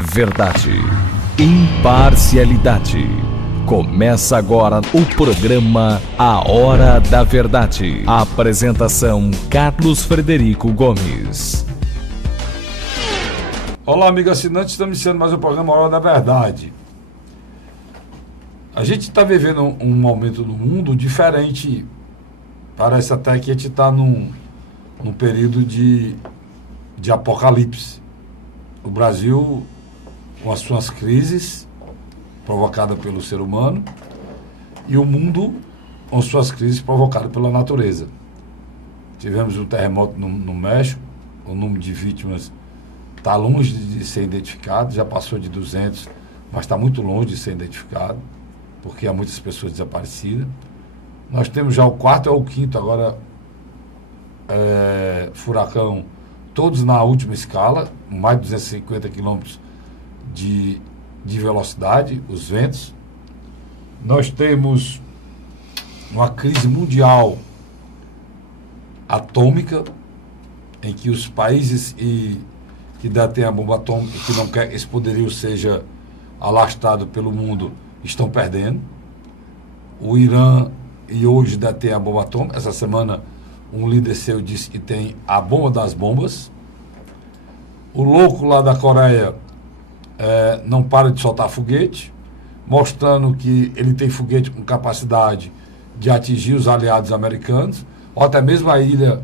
Verdade, imparcialidade. Começa agora o programa A Hora da Verdade. A apresentação Carlos Frederico Gomes. Olá, amigo assinante, estamos iniciando mais um programa A Hora da Verdade. A gente está vivendo um momento no mundo diferente. Parece até que a gente está num período de apocalipse. O Brasil, com as suas crises provocadas pelo ser humano, e o mundo com suas crises provocadas pela natureza. Tivemos um terremoto no México, o número de vítimas está longe de ser identificado, já passou de 200, mas está muito longe de ser identificado, porque há muitas pessoas desaparecidas. Nós temos já o quarto ou o quinto agora furacão, todos na última escala, mais de 250 quilômetros de velocidade, os ventos. Nós temos uma crise mundial atômica, em que os países que detêm a bomba atômica, que não quer que esse poderio seja alastrado pelo mundo, estão perdendo. O Irã, e hoje detém a bomba atômica. Essa semana um líder seu disse que tem a bomba das bombas. O louco lá da Coreia não para de soltar foguete, mostrando que ele tem foguete com capacidade de atingir os aliados americanos, ou até mesmo a ilha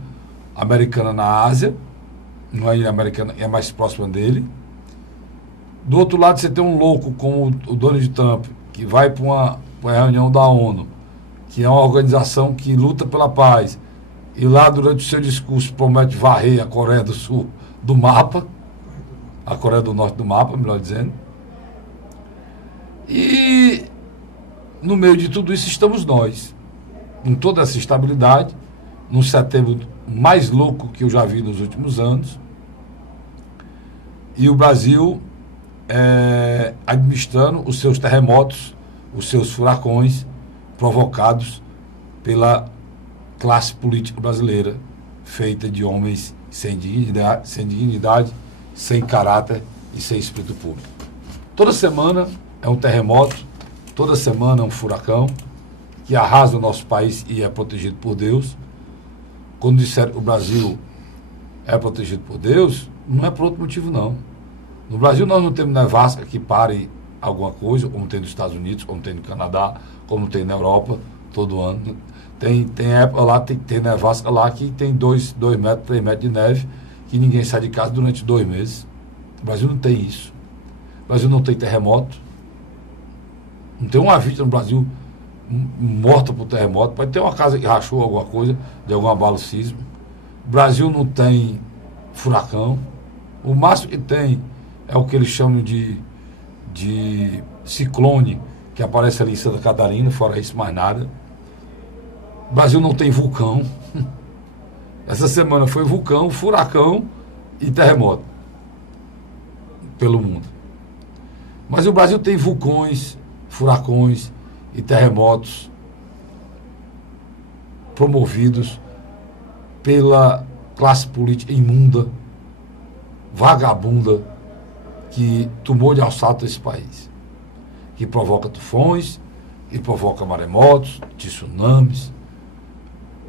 americana na Ásia. Não é a ilha americana, é mais próxima dele. Do outro lado, você tem um louco como o Donald Trump, que vai para uma reunião da ONU, que é uma organização que luta pela paz, e lá durante o seu discurso promete varrer a Coreia do Sul do mapa, a Coreia do Norte do mapa, melhor dizendo. E no meio de tudo isso estamos nós, com toda essa instabilidade, num setembro mais louco que eu já vi nos últimos anos, e o Brasil administrando os seus terremotos, os seus furacões provocados pela classe política brasileira, feita de homens sem dignidade, sem caráter e sem espírito público. Toda semana é um terremoto, toda semana é um furacão que arrasa o nosso país e é protegido por Deus. Quando disser que o Brasil é protegido por Deus, não é por outro motivo, não. No Brasil nós não temos nevasca que pare alguma coisa, como tem nos Estados Unidos, como tem no Canadá, como tem na Europa, todo ano. Tem época lá, tem nevasca lá que tem 2 metros, 3 metros de neve, que ninguém sai de casa durante 2 meses. O Brasil não tem isso. O Brasil não tem terremoto. Não tem uma vítima no Brasil morta por terremoto. Pode ter uma casa que rachou alguma coisa, de algum abalo sísmico. O Brasil não tem furacão. O máximo que tem é o que eles chamam de ciclone, que aparece ali em Santa Catarina, fora isso mais nada. O Brasil não tem vulcão. Essa semana foi vulcão, furacão e terremoto pelo mundo. Mas o Brasil tem vulcões, furacões e terremotos promovidos pela classe política imunda, vagabunda, que tomou de assalto esse país, que provoca tufões, que provoca maremotos, tsunamis,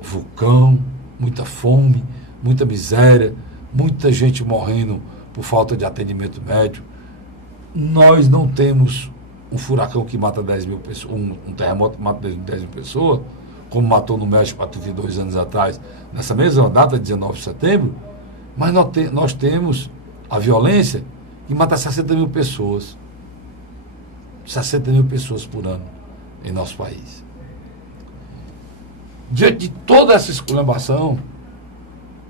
vulcão, muita fome, muita miséria, muita gente morrendo por falta de atendimento médico. Nós não temos um furacão que mata 10 mil pessoas, um terremoto que mata 10 mil pessoas, como matou no México há 32 anos atrás, nessa mesma data, 19 de setembro, mas nós temos a violência que mata 60 mil pessoas. 60 mil pessoas por ano em nosso país. Diante de toda essa esculhambação,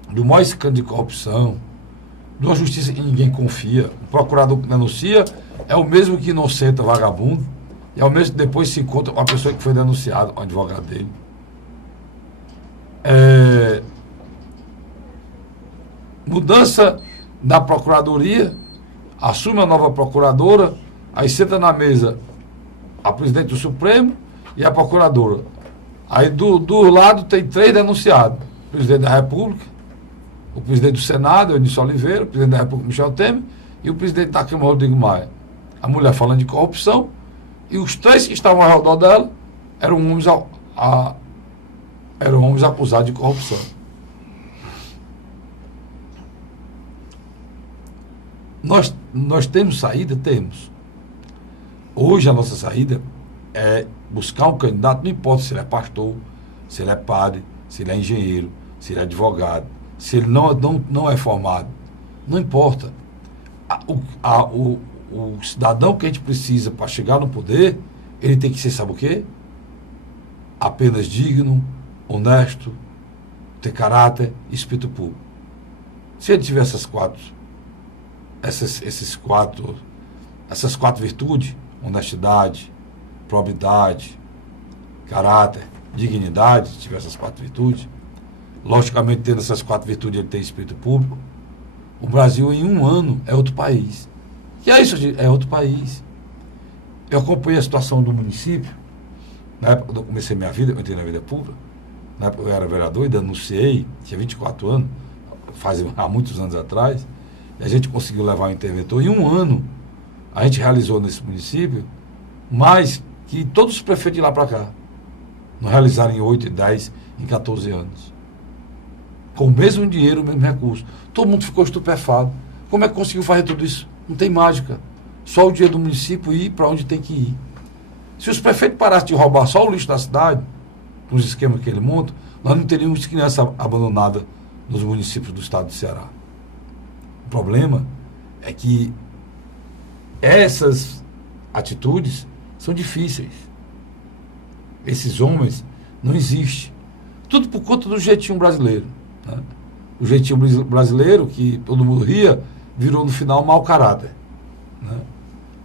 do maior escândalo de corrupção, de uma justiça que ninguém confia, o procurador que denuncia é o mesmo que inocenta vagabundo, e é o mesmo que depois se encontra com a pessoa que foi denunciada, o advogado dele. Mudança da procuradoria, assume a nova procuradora, aí senta na mesa a presidente do Supremo e a procuradora. Aí do lado tem 3 denunciados: o presidente da República, o presidente do Senado, Eunício Oliveira, o presidente da República, Michel Temer, e o presidente da Câmara, Rodrigo Maia. A mulher falando de corrupção, e os 3 que estavam ao redor dela eram homens acusados de corrupção. Nós temos saída? Temos. Hoje a nossa saída é buscar um candidato, não importa se ele é pastor, se ele é padre, se ele é engenheiro, se ele é advogado, se ele não é formado. Não importa. O cidadão que a gente precisa para chegar no poder, ele tem que ser, sabe o quê? Apenas digno, honesto, ter caráter e espírito público. Se ele tiver essas quatro virtudes, honestidade, probidade, caráter, dignidade, se tiver essas 4 virtudes, logicamente tendo essas 4 virtudes ele tem espírito público, o Brasil em 1 ano é outro país. Que é isso? É outro país. Eu acompanhei a situação do município, na época que eu comecei minha vida, eu entrei na vida pública, na época eu era vereador e denunciei, tinha 24 anos, há muitos anos atrás, e a gente conseguiu levar o interventor. Em 1 ano, a gente realizou nesse município mais que todos os prefeitos de lá para cá não realizaram em 8, 10, em 14 anos. Com o mesmo dinheiro, o mesmo recurso. Todo mundo ficou estupefado. Como é que conseguiu fazer tudo isso? Não tem mágica. Só o dinheiro do município ir para onde tem que ir. Se os prefeitos parassem de roubar só o lixo da cidade, nos esquemas que ele monta, nós não teríamos crianças abandonadas nos municípios do estado do Ceará. O problema é que essas atitudes são difíceis. Esses homens não existem. Tudo por conta do jeitinho brasileiro. Né? O jeitinho brasileiro, que todo mundo ria, virou no final mau caráter. Né?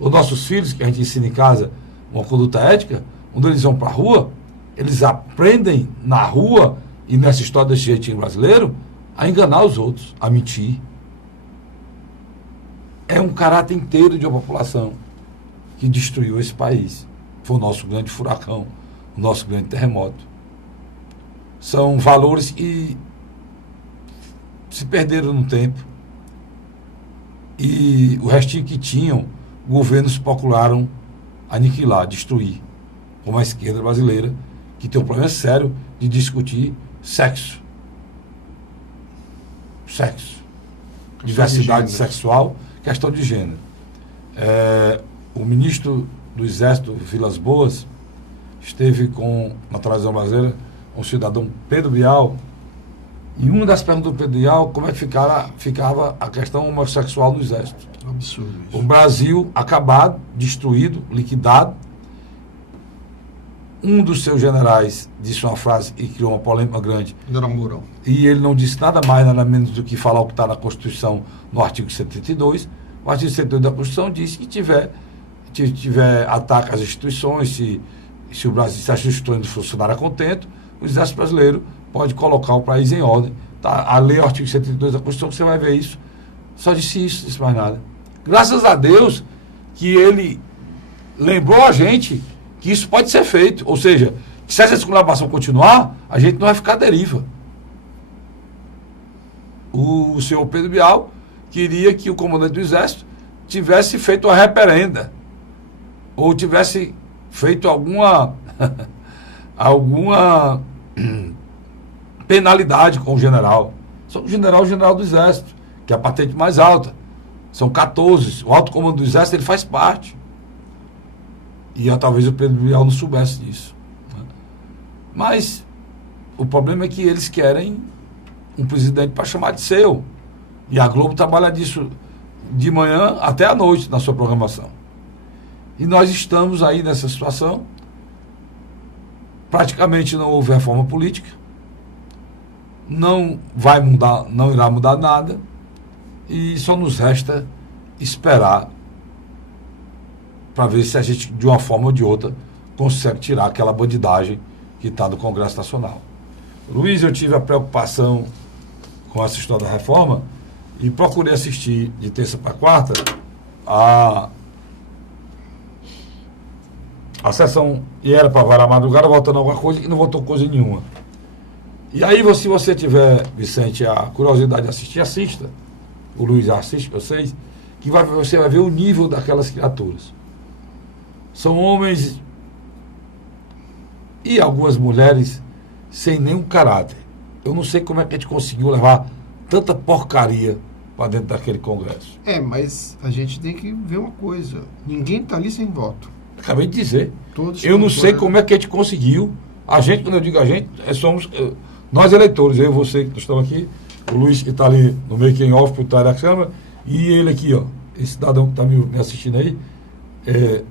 Os nossos filhos, que a gente ensina em casa uma conduta ética, quando eles vão para a rua, eles aprendem na rua e nessa história desse jeitinho brasileiro a enganar os outros, a mentir. É um caráter inteiro de uma população que destruiu esse país. Foi o nosso grande furacão, o nosso grande terremoto. São valores que se perderam no tempo. E o restinho que tinham, governos procuraram aniquilar, destruir. Como a esquerda brasileira, que tem um problema sério de discutir sexo. Diversidade sexual, questão de gênero. O ministro do Exército, Vilas Boas, esteve na televisão brasileira, um cidadão, Pedro Bial, e uma das perguntas do Pedro Bial, como é que ficava a questão homossexual no Exército. Absurdo isso. O Brasil acabado, destruído, liquidado. Um dos seus generais disse uma frase e criou uma polêmica grande. Era moral. E ele não disse nada mais, nada menos do que falar o que está na Constituição, no artigo 132. O artigo 132 da Constituição diz que tiver ataque às instituições, se o Brasil, se as instituições funcionarem a contento, o Exército Brasileiro pode colocar o país em ordem. Tá? A lei, o artigo 132 da Constituição, você vai ver isso. Só disse isso, disse mais nada. Graças a Deus que ele lembrou a gente que isso pode ser feito. Ou seja, que se essa esculhambação continuar, a gente não vai ficar à deriva. O senhor Pedro Bial queria que o comandante do Exército tivesse feito uma repreenda ou tivesse feito alguma penalidade com o general. Só que o general do Exército, que é a patente mais alta. São 14. O alto comando do Exército, ele faz parte. E talvez o Pedro Bial não soubesse disso. Né? Mas o problema é que eles querem um presidente para chamar de seu. E a Globo trabalha disso de manhã até à noite na sua programação. E nós estamos aí nessa situação. Praticamente não houve reforma política. Não irá mudar nada. E só nos resta esperar para ver se a gente, de uma forma ou de outra, consegue tirar aquela bandidagem que está no Congresso Nacional. Luiz, eu tive a preocupação com essa história da reforma e procurei assistir de terça para quarta a sessão, e era para varar a madrugada, voltando alguma coisa, e não voltou coisa nenhuma. E aí, se você tiver, Vicente, a curiosidade de assistir, assista. O Luiz assiste, vocês, que você vai ver o nível daquelas criaturas. São homens e algumas mulheres sem nenhum caráter. Eu não sei como é que a gente conseguiu levar tanta porcaria para dentro daquele Congresso. Mas a gente tem que ver uma coisa. Ninguém está ali sem voto. Acabei de dizer. Todos eu não sei como é que a gente conseguiu. A gente, quando eu digo a gente, somos nós eleitores. Eu e você que estamos aqui, o Luiz que está ali no making off por trás da câmera, e ele aqui, ó, esse cidadão que está me assistindo aí,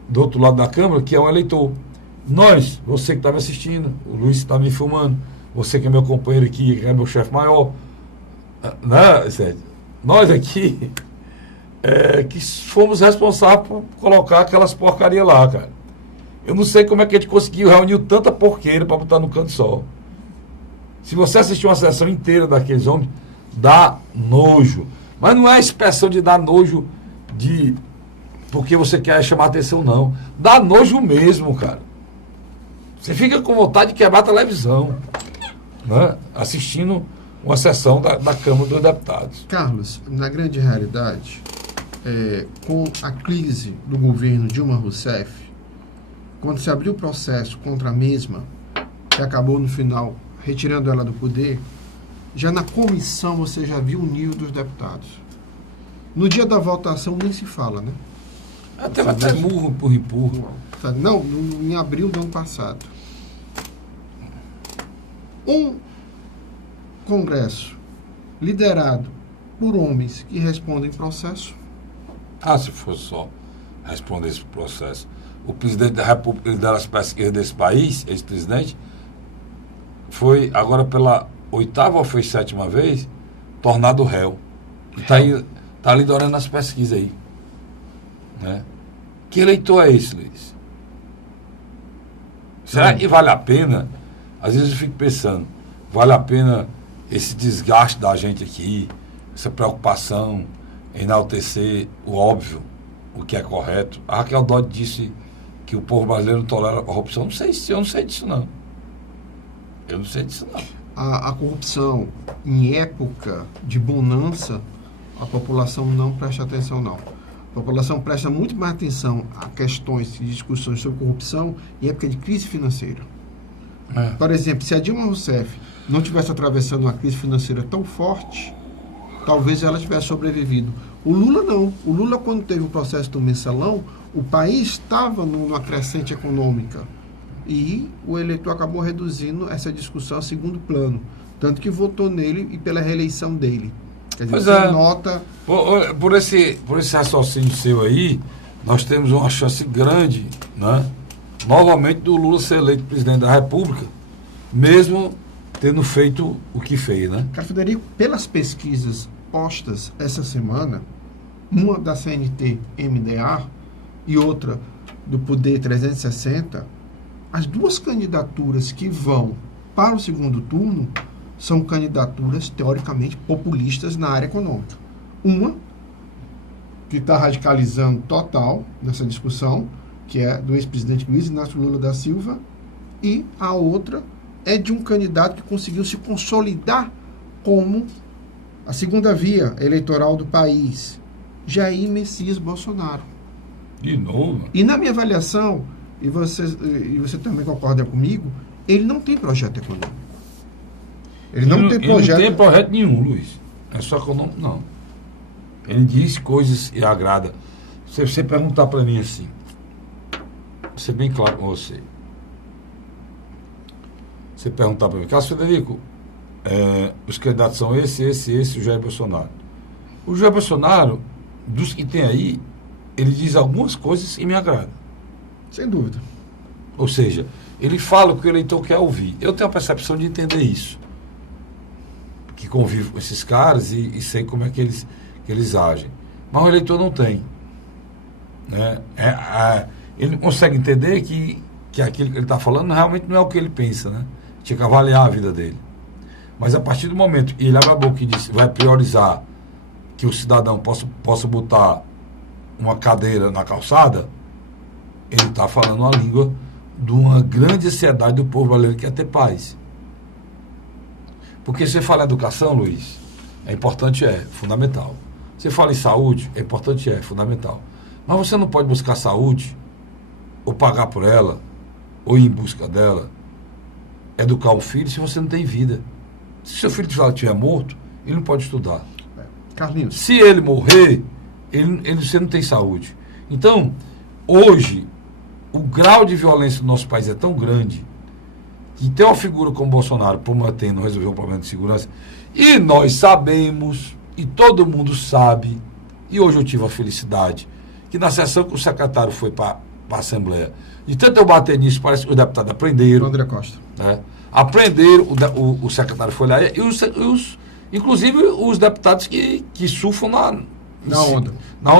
do outro lado da câmera, que é um eleitor. Nós, você que está me assistindo, o Luiz está me filmando, você que é meu companheiro aqui, que é meu chefe maior, né, Sérgio? Nós aqui que fomos responsáveis por colocar aquelas porcarias lá, cara. Eu não sei como é que a gente conseguiu reunir tanta porqueira para botar no canto só. Se você assistir uma sessão inteira daqueles homens, dá nojo. Mas não é a expressão de dar nojo porque você quer chamar atenção, não. Dá nojo mesmo, cara. Você fica com vontade de quebrar a televisão, né? Assistindo uma sessão da Câmara dos Deputados. Carlos, na grande realidade, com a crise do governo Dilma Rousseff, quando se abriu o processo contra a mesma, que acabou no final retirando ela do poder, já na comissão você já viu o nível dos deputados. No dia da votação nem se fala, né? Até murro por empurro. Não, em abril do ano passado. Um Congresso liderado por homens que respondem processo. Se fosse só responder esse processo. O presidente da República, liderando as pesquisas desse país, ex-presidente, foi agora pela 8ª ou foi 7ª vez, tornado réu. E está liderando as pesquisas aí. Né? Que eleitor é esse, Luiz? Será que vale a pena? Às vezes eu fico pensando, vale a pena esse desgaste da gente aqui, essa preocupação em enaltecer o óbvio, o que é correto? A Raquel Dodge disse que o povo brasileiro não tolera a corrupção. Eu não sei disso, não. Eu não sei disso, não. A corrupção, em época de bonança, a população não presta atenção, não. A população presta muito mais atenção a questões e discussões sobre corrupção em época de crise financeira. Por exemplo, se a Dilma Rousseff não tivesse atravessando uma crise financeira tão forte, talvez ela tivesse sobrevivido. O Lula não. O Lula, quando teve o processo do mensalão, o país estava numa crescente econômica. E o eleitor acabou reduzindo essa discussão a segundo plano. Tanto que votou nele e pela reeleição dele. Quer dizer, você nota... Por esse raciocínio seu aí, nós temos uma chance grande, né? Novamente, do Lula ser eleito presidente da República, mesmo tendo feito o que fez, né? Cara, Frederico, pelas pesquisas postas essa semana, uma da CNT-MDA e outra do Poder 360, as duas candidaturas que vão para o segundo turno são candidaturas teoricamente populistas na área econômica. Uma, que está radicalizando total nessa discussão, que é do ex-presidente Luiz Inácio Lula da Silva, e a outra é de um candidato que conseguiu se consolidar como a segunda via eleitoral do país, Jair Messias Bolsonaro. De novo? E na minha avaliação, e você também concorda comigo, ele não tem projeto econômico. Ele não tem projeto nenhum, Luiz. É só econômico, não. Ele diz coisas e agrada. Se você perguntar para mim assim, vou ser bem claro com você. Você perguntar para mim, Carlos Frederico, os candidatos são esse, o Jair Bolsonaro. O Jair Bolsonaro, dos que tem aí, ele diz algumas coisas que me agradam. Sem dúvida. Ou seja, ele fala o que o eleitor quer ouvir. Eu tenho a percepção de entender isso. Que convivo com esses caras e sei como é que eles agem. Mas o eleitor não tem. Né? Ele consegue entender que aquilo que ele está falando realmente não é o que ele pensa, né? Tinha que avaliar a vida dele. Mas a partir do momento que ele abre a boca e diz vai priorizar que o cidadão possa botar uma cadeira na calçada, ele está falando a língua de uma grande ansiedade do povo brasileiro que quer ter paz. Porque se você fala educação, Luiz, é importante, fundamental. Você fala em saúde, é importante, é fundamental. Mas você não pode buscar saúde, ou pagar por ela, ou ir em busca dela, educar um filho, se você não tem vida. Se seu filho estiver morto, ele não pode estudar. Carlinhos. Se ele morrer, você não tem saúde. Então, hoje, o grau de violência do nosso país é tão grande que ter uma figura como Bolsonaro prometendo não resolver o problema de segurança, e nós sabemos, e todo mundo sabe, e hoje eu tive a felicidade, que na sessão que o secretário foi para a Assembleia, de tanto eu bater nisso, parece que os deputados aprenderam. André Costa. Né? Aprenderam, o secretário foi lá, inclusive os deputados que surfam na onda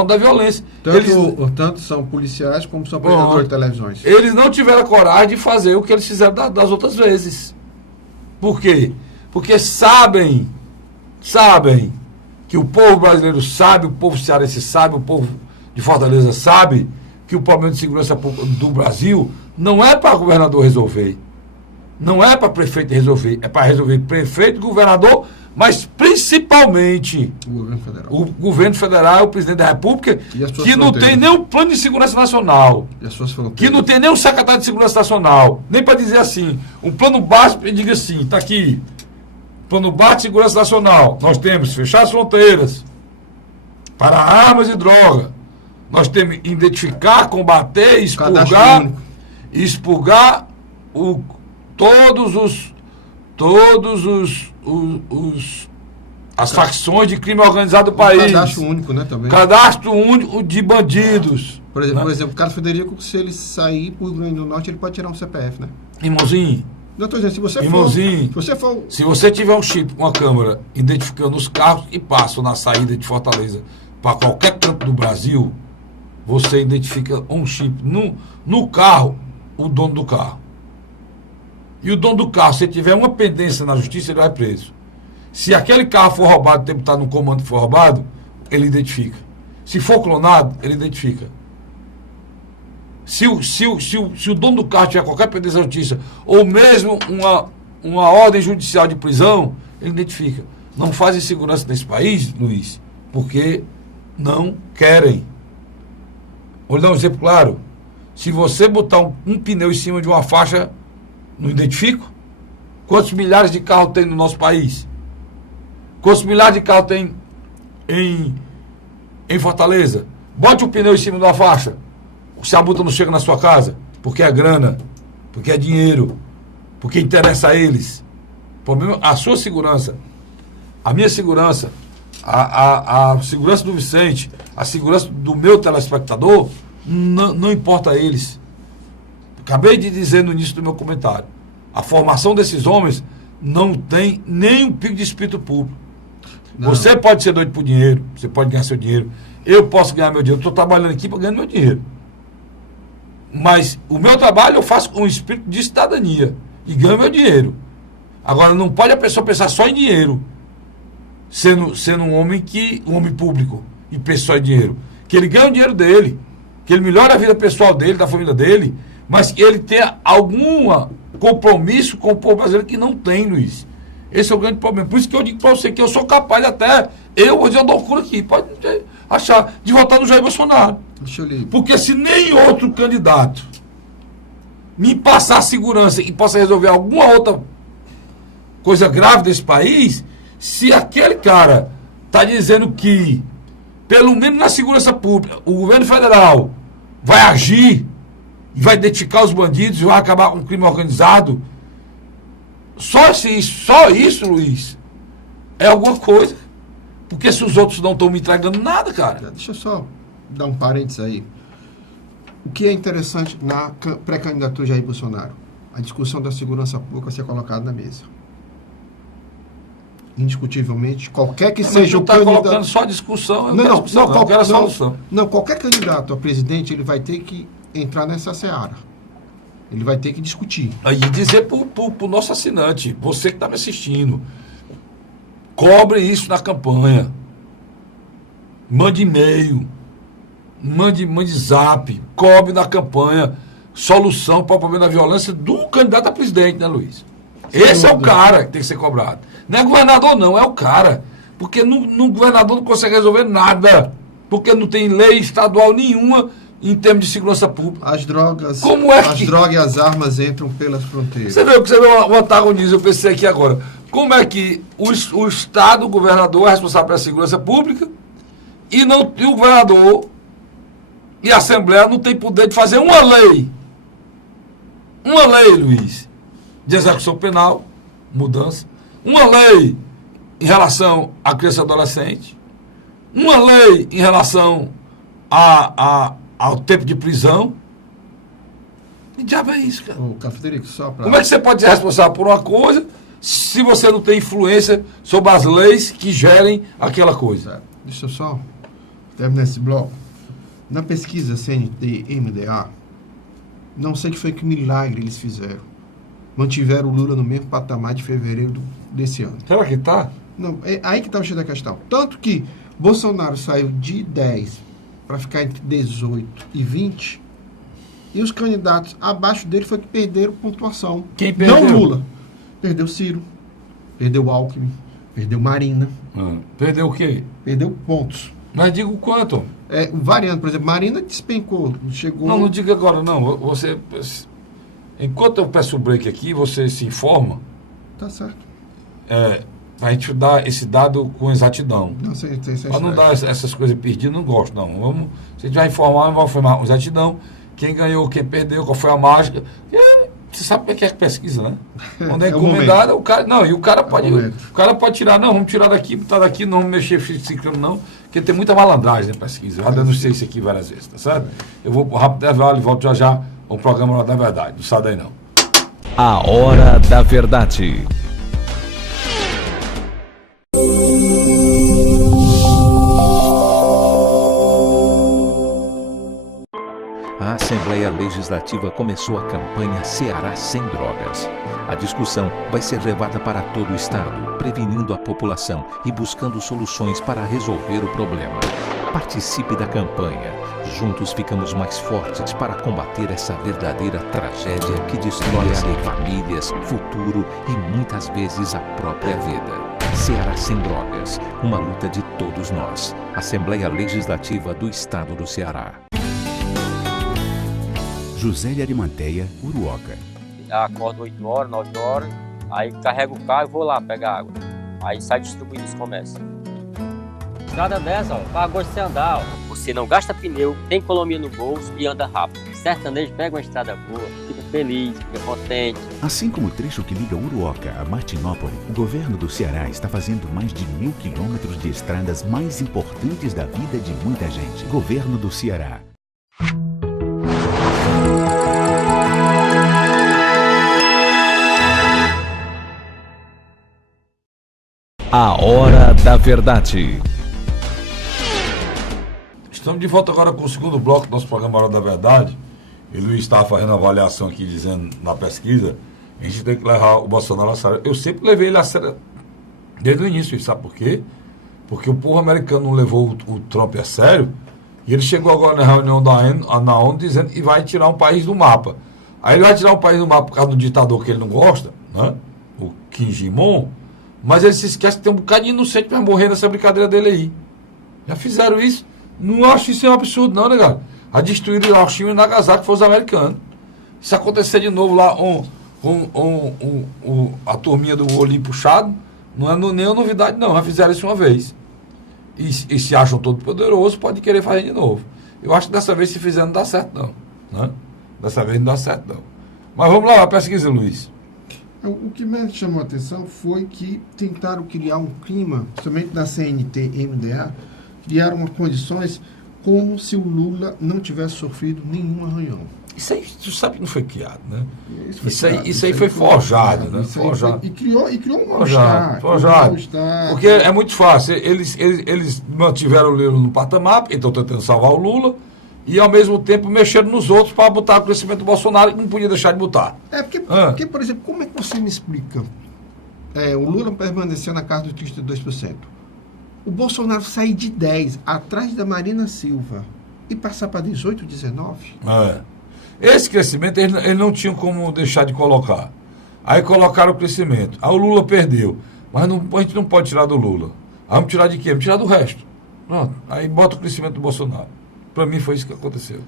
da violência. Tanto são policiais como são apresentadores de televisões. Eles não tiveram a coragem de fazer o que eles fizeram das outras vezes. Por quê? Porque sabem que o povo brasileiro sabe, o povo cearense sabe, o povo de Fortaleza sabe que o problema de segurança pública do Brasil não é para governador resolver. Não é para prefeito resolver. É para resolver prefeito, governador, mas principalmente o governo federal, o presidente da República, que não tem nem um plano de segurança nacional, que não tem nem um secretário de segurança nacional, nem para dizer assim, um plano básico, e diga assim, está aqui, plano básico de segurança nacional, nós temos fechar as fronteiras para armas e droga, nós temos identificar, combater, expurgar as facções de crime organizado do país. Cadastro único, né, também. Cadastro único de bandidos. Por exemplo, o Carlos Frederico, se ele sair para o Rio Grande do Norte, ele pode tirar um CPF, né? Irmãozinho. Não, estou dizendo, se você tiver um chip, uma câmera, identificando os carros que passam na saída de Fortaleza para qualquer canto do Brasil, você identifica um chip no carro, o dono do carro. E o dono do carro, se tiver uma pendência na justiça, ele vai preso. Se aquele carro for roubado, o tempo está no comando que for roubado, ele identifica. Se for clonado, ele identifica. Se o dono do carro tiver qualquer pendência na justiça, ou mesmo uma ordem judicial de prisão, ele identifica. Não fazem segurança nesse país, Luiz, porque não querem. Vou lhe dar um exemplo claro. Se você botar um pneu em cima de uma faixa, não identifico? Quantos milhares de carros tem no nosso país? Quantos milhares de carros tem em Fortaleza? Bote um pneu em cima de uma faixa. Se a multa não chega na sua casa, porque é grana, porque é dinheiro, porque interessa a eles. O problema, a sua segurança, a minha segurança, a segurança do Vicente, a segurança do meu telespectador, não importa a eles. Acabei de dizer no início do meu comentário, a formação desses homens não tem nem um pico de espírito público. Não. Você pode ser doido por dinheiro, você pode ganhar seu dinheiro, eu posso ganhar meu dinheiro, estou trabalhando aqui para ganhar meu dinheiro. Mas o meu trabalho eu faço com um espírito de cidadania e ganho meu dinheiro. Agora, não pode a pessoa pensar só em dinheiro, sendo um homem público e pensar só em dinheiro. Que ele ganhe o dinheiro dele, que ele melhore a vida pessoal dele, da família dele, mas que ele tenha algum compromisso com o povo brasileiro que não tem, Luiz. Esse é o grande problema. Por isso que eu digo para você que eu sou capaz até, eu vou dizer uma loucura aqui, pode achar, de votar no Jair Bolsonaro. Porque se nem outro candidato me passar segurança e possa resolver alguma outra coisa grave desse país, se aquele cara está dizendo que, pelo menos na segurança pública, o governo federal vai agir e vai identificar os bandidos e vai acabar com o crime organizado, só isso, Luiz, é alguma coisa. Porque se os outros não estão me entregando nada, cara. Deixa eu só dar um parênteses aí. O que é interessante na pré-candidatura de Jair Bolsonaro? A discussão da segurança pública vai ser colocada na mesa. Indiscutivelmente, qualquer que seja o candidato... colocando só discussão, eu quero a solução. Não, qualquer candidato a presidente, ele vai ter que entrar nessa seara. Ele vai ter que discutir. Aí dizer pro nosso assinante, você que está me assistindo, cobre isso na campanha. Mande e-mail, mande zap, cobre na campanha solução para o problema da violência do candidato a presidente, né, Luiz? Esse é o cara que tem que ser cobrado. Não é governador, não, é o cara. Porque no governador não consegue resolver nada. Porque não tem lei estadual nenhuma em termos de segurança pública. As drogas, As drogas e as armas entram pelas fronteiras. Você vê o antagonismo, eu pensei aqui agora. Como é que o Estado, o governador, é responsável pela segurança pública e o governador e a Assembleia não tem poder de fazer uma lei, Luiz, de execução penal, mudança, uma lei em relação à criança e adolescente, uma lei em relação ao tempo de prisão. Que diabo é isso, cara? Ô, Frederico, só para... Como é que você pode ser responsável por uma coisa se você não tem influência sobre as leis que gerem aquela coisa? Deixa eu só terminar esse bloco. Na pesquisa CNT-MDA, não sei que foi que milagre eles fizeram. Mantiveram o Lula no mesmo patamar de fevereiro desse ano. Será que está? Não, é aí que está o X da questão. Tanto que Bolsonaro saiu de 10 para ficar entre 18 e 20, e os candidatos abaixo dele foi que perderam pontuação. Quem perdeu? Não Lula. Perdeu Ciro, perdeu Alckmin, perdeu Marina. Perdeu o quê? Perdeu pontos. Mas diga o quanto. Variando, por exemplo, Marina despencou, chegou... Não diga agora, não. Você, enquanto eu peço o break aqui, você se informa. Tá certo. A gente dá esse dado com exatidão. Não sei. Para não dar essas coisas perdidas, não gosto, não. Se a gente vai informar, vamos informar com exatidão. Quem ganhou, quem perdeu, qual foi a mágica. Você sabe como é que é pesquisa, né? Quando é encomendada, o cara. Não, e o cara pode. O cara pode tirar, não, vamos tirar daqui, botar daqui, não vamos mexer ciclano, não. Porque tem muita malandragem na pesquisa. Eu já denunciei isso aqui várias vezes, tá certo? Eu vou rápido intervalo e volto já ao programa Hora da Verdade. Não sai daí, não. A Hora da Verdade. A Assembleia Legislativa começou a campanha Ceará Sem Drogas. A discussão vai ser levada para todo o estado, prevenindo a população e buscando soluções para resolver o problema. Participe da campanha. Juntos ficamos mais fortes para combater essa verdadeira tragédia que destrói famílias, futuro e muitas vezes a própria vida. Ceará Sem Drogas, uma luta de todos nós. Assembleia Legislativa do Estado do Ceará. José de Arimanteia, Uruoca. Acordo 8 horas, 9 horas, aí carrego o carro e vou lá pegar água. Aí sai distribuindo os comércios. Estrada dessa, faz gosto de você andar. Você não gasta pneu, tem economia no bolso e anda rápido. Sertanejo pega uma estrada boa, fica feliz, fica contente. Assim como o trecho que liga Uruoca a Martinópole, o governo do Ceará está fazendo mais de 1.000 quilômetros de estradas mais importantes da vida de muita gente. Governo do Ceará. A Hora da Verdade. Estamos de volta agora com o segundo bloco do nosso programa Hora da Verdade. E o Luiz estava fazendo a avaliação aqui, dizendo na pesquisa, a gente tem que levar o Bolsonaro a sério. Eu sempre levei ele a sério desde o início, sabe por quê? Porque o povo americano não levou o Trump a sério, e ele chegou agora na reunião na ONU dizendo que vai tirar um país do mapa. Aí ele vai tirar um país do mapa por causa do ditador que ele não gosta, né? O Kim Jong-un. Mas ele se esquece que tem um bocadinho inocente para morrer nessa brincadeira dele aí. Já fizeram isso. Não acho isso um absurdo, não, negado. A destruir Hiroshima e Nagasaki foi os americanos. Se acontecer de novo lá a turminha do olhinho puxado, não é nenhuma novidade, não. Já fizeram isso uma vez. E se acham todo poderoso, pode querer fazer de novo. Eu acho que dessa vez, se fizer, não dá certo, não. Né? Dessa vez não dá certo, não. Mas vamos lá, a pesquisa, Luiz. O que mais chamou a atenção foi que tentaram criar um clima, somente da CNT-MDA, criaram condições como se o Lula não tivesse sofrido nenhum arranhão. Isso aí, tu sabe que não foi criado, né? Isso aí foi forjado, né? Forjado. E criou um mal-estar. Forjado. Porque é muito fácil. Eles mantiveram o Lula no patamar, então tentando salvar o Lula, e ao mesmo tempo mexeram nos outros para botar o crescimento do Bolsonaro, que não podia deixar de botar. Porque, por exemplo, como é que você me explica? O Lula permaneceu na casa dos 32%. O Bolsonaro sair de 10% atrás da Marina Silva e passar para 18%, 19%. Esse crescimento eles não tinham como deixar de colocar. Aí colocaram o crescimento. Aí o Lula perdeu. Mas a gente não pode tirar do Lula. Vamos tirar de quê? Vamos tirar do resto. Pronto. Aí bota o crescimento do Bolsonaro. Para mim foi isso que aconteceu.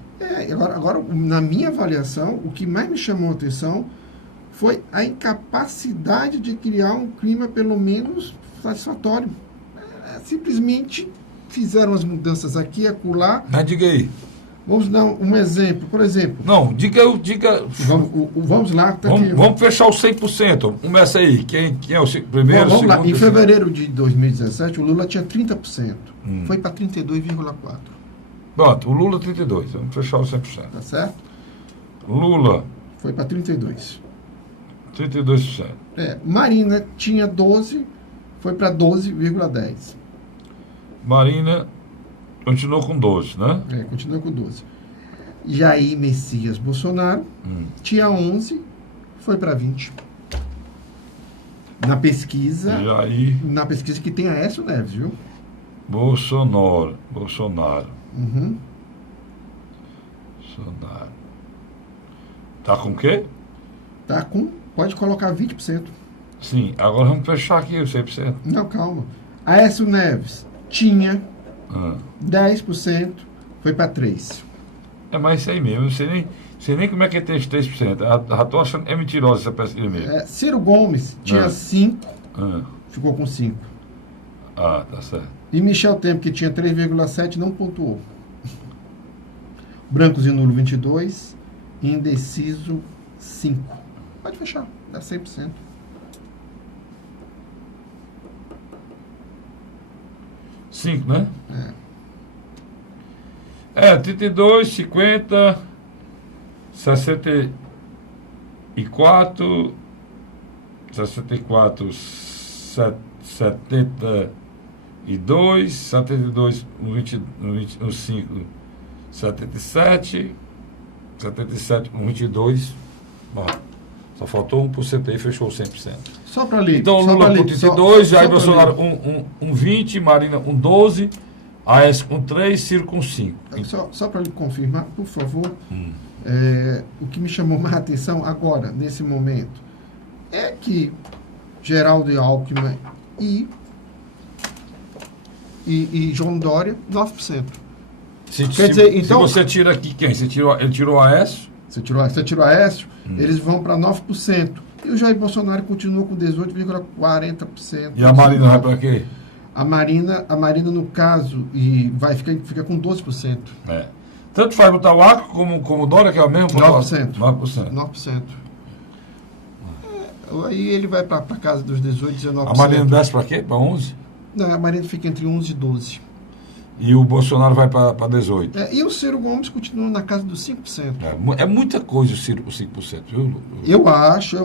Agora, na minha avaliação, o que mais me chamou a atenção foi a incapacidade de criar um clima, pelo menos, satisfatório. Simplesmente fizeram as mudanças aqui e acolá. Mas diga aí. Vamos dar um exemplo. Por exemplo... Não, diga... Vamos lá. Vamos fechar o 100%. Começa aí. Quem é o primeiro, vamos lá. segundo... Em fevereiro de 2017, o Lula tinha 30%. Foi para 32,4%. Pronto, o Lula 32%. Vamos fechar o 100%. Tá certo? Lula... Foi para 32%. 32%. Marina tinha 12%, foi para 12,10%. Marina continuou com 12%, né? Continua com 12%. Jair Messias Bolsonaro tinha 11%, foi para 20%. Na pesquisa que tem Aécio Neves, viu? Bolsonaro. Uhum. Bolsonaro. Tá com o quê? Tá com... Pode colocar 20%. Sim, agora vamos fechar aqui o 100%. Não, calma. Aécio Neves tinha 10%, foi para 3%. Mas isso aí mesmo, não sei nem como é que tem esse 3%. Já tô achando, é mentirosa essa pesquisa mesmo. Ciro Gomes tinha 5%, ficou com 5%. Tá certo. E Michel Temer, que tinha 3,7%, não pontuou. Brancos e nulo 22%, indeciso 5%. Pode fechar, dá 100%. Cinco, né? 32, 50, 64, 72, 72 no 5, 77 no 22. Bom, só faltou 1% aí, fechou 100%. Só para ler. Então, Lula com 32, Jair Bolsonaro 20, Marina com 12, Aécio com 3, Ciro com 5. Só para lhe confirmar, por favor, o que me chamou mais a atenção agora, nesse momento, é que Geraldo Alckmin e João Dória, 9%. Quer dizer, então, se você tira aqui quem? Ele tirou Aécio? Você tirou Aécio, eles vão para 9%. E o Jair Bolsonaro continua com 18,40%. E a Marina vai para quê? A Marina, no caso, fica com 12%. Tanto faz botar o Acre como o Dória, que é o mesmo? 9%. 9%. Aí ele vai para casa dos 18, 19%. A Marina desce para quê? Para 11%? Não, a Marina fica entre 11 e 12%. E o Bolsonaro vai para 18%. E o Ciro Gomes continua na casa dos 5%. É muita coisa o 5%, viu? Eu acho.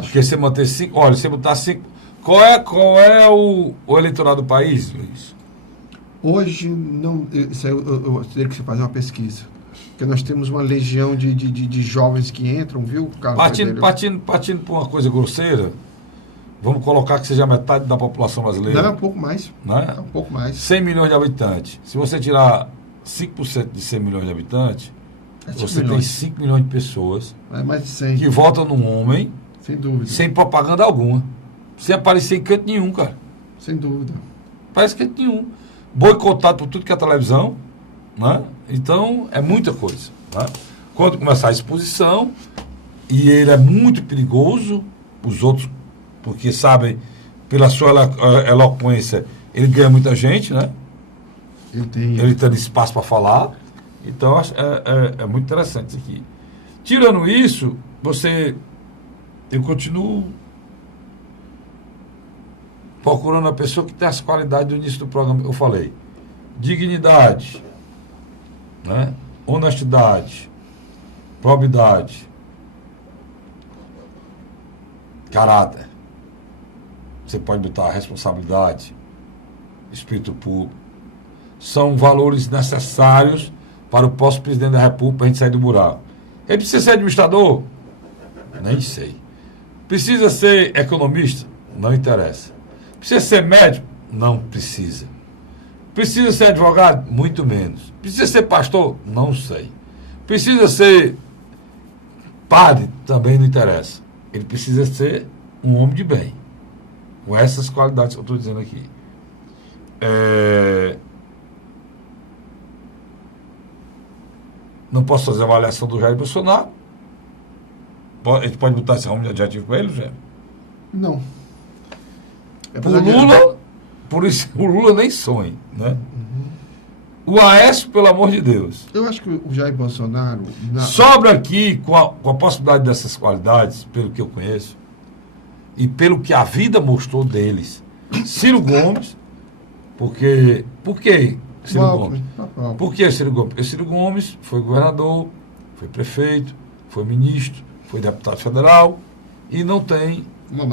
Porque você manter 5%... Olha, você botar 5%... Qual é o eleitorado do país, Luiz? Hoje, não... Eu teria que fazer uma pesquisa. Porque nós temos uma legião de jovens que entram, viu, Carlos? Partindo por uma coisa grosseira... Vamos colocar que seja metade da população brasileira. Não, é um pouco mais. Né? É um pouco mais. 100 milhões de habitantes. Se você tirar 5% de 100 milhões de habitantes, você tem 5 milhões de pessoas mais de 100. Que votam num homem, sem dúvida, sem propaganda alguma. Sem aparecer em canto nenhum, cara. Sem dúvida. Parece canto nenhum. Boicotado por tudo que é televisão. Né? Então, é muita coisa. Né? Quando começar a exposição, e ele é muito perigoso, os outros... Porque, sabem, pela sua eloquência, ele ganha muita gente, né? Ele tem espaço para falar. Então, é muito interessante isso aqui. Tirando isso, eu continuo procurando a pessoa que tem as qualidades do início do programa que eu falei. Dignidade, né? Honestidade, probidade, caráter. Você pode botar responsabilidade, espírito público. São valores necessários para o próximo presidente da República para a gente sair do buraco. Ele precisa ser administrador? Nem sei. Precisa ser economista? Não interessa. Precisa ser médico? Não precisa. Precisa ser advogado? Muito menos. Precisa ser pastor? Não sei. Precisa ser padre? Também não interessa. Ele precisa ser um homem de bem. Com essas qualidades que eu estou dizendo aqui. Não posso fazer avaliação do Jair Bolsonaro. A gente pode botar esse nome de adjetivo para ele, Jair? Não. O Lula, por isso, o Lula nem sonha, né? O Aécio, pelo amor de Deus. Eu acho que o Jair Bolsonaro... Sobra aqui, com a possibilidade dessas qualidades, pelo que eu conheço, e pelo que a vida mostrou deles, Ciro Gomes, por que Ciro Gomes? Por que Ciro Gomes? Porque Ciro Gomes foi governador, foi prefeito, foi ministro, foi deputado federal e não tem uma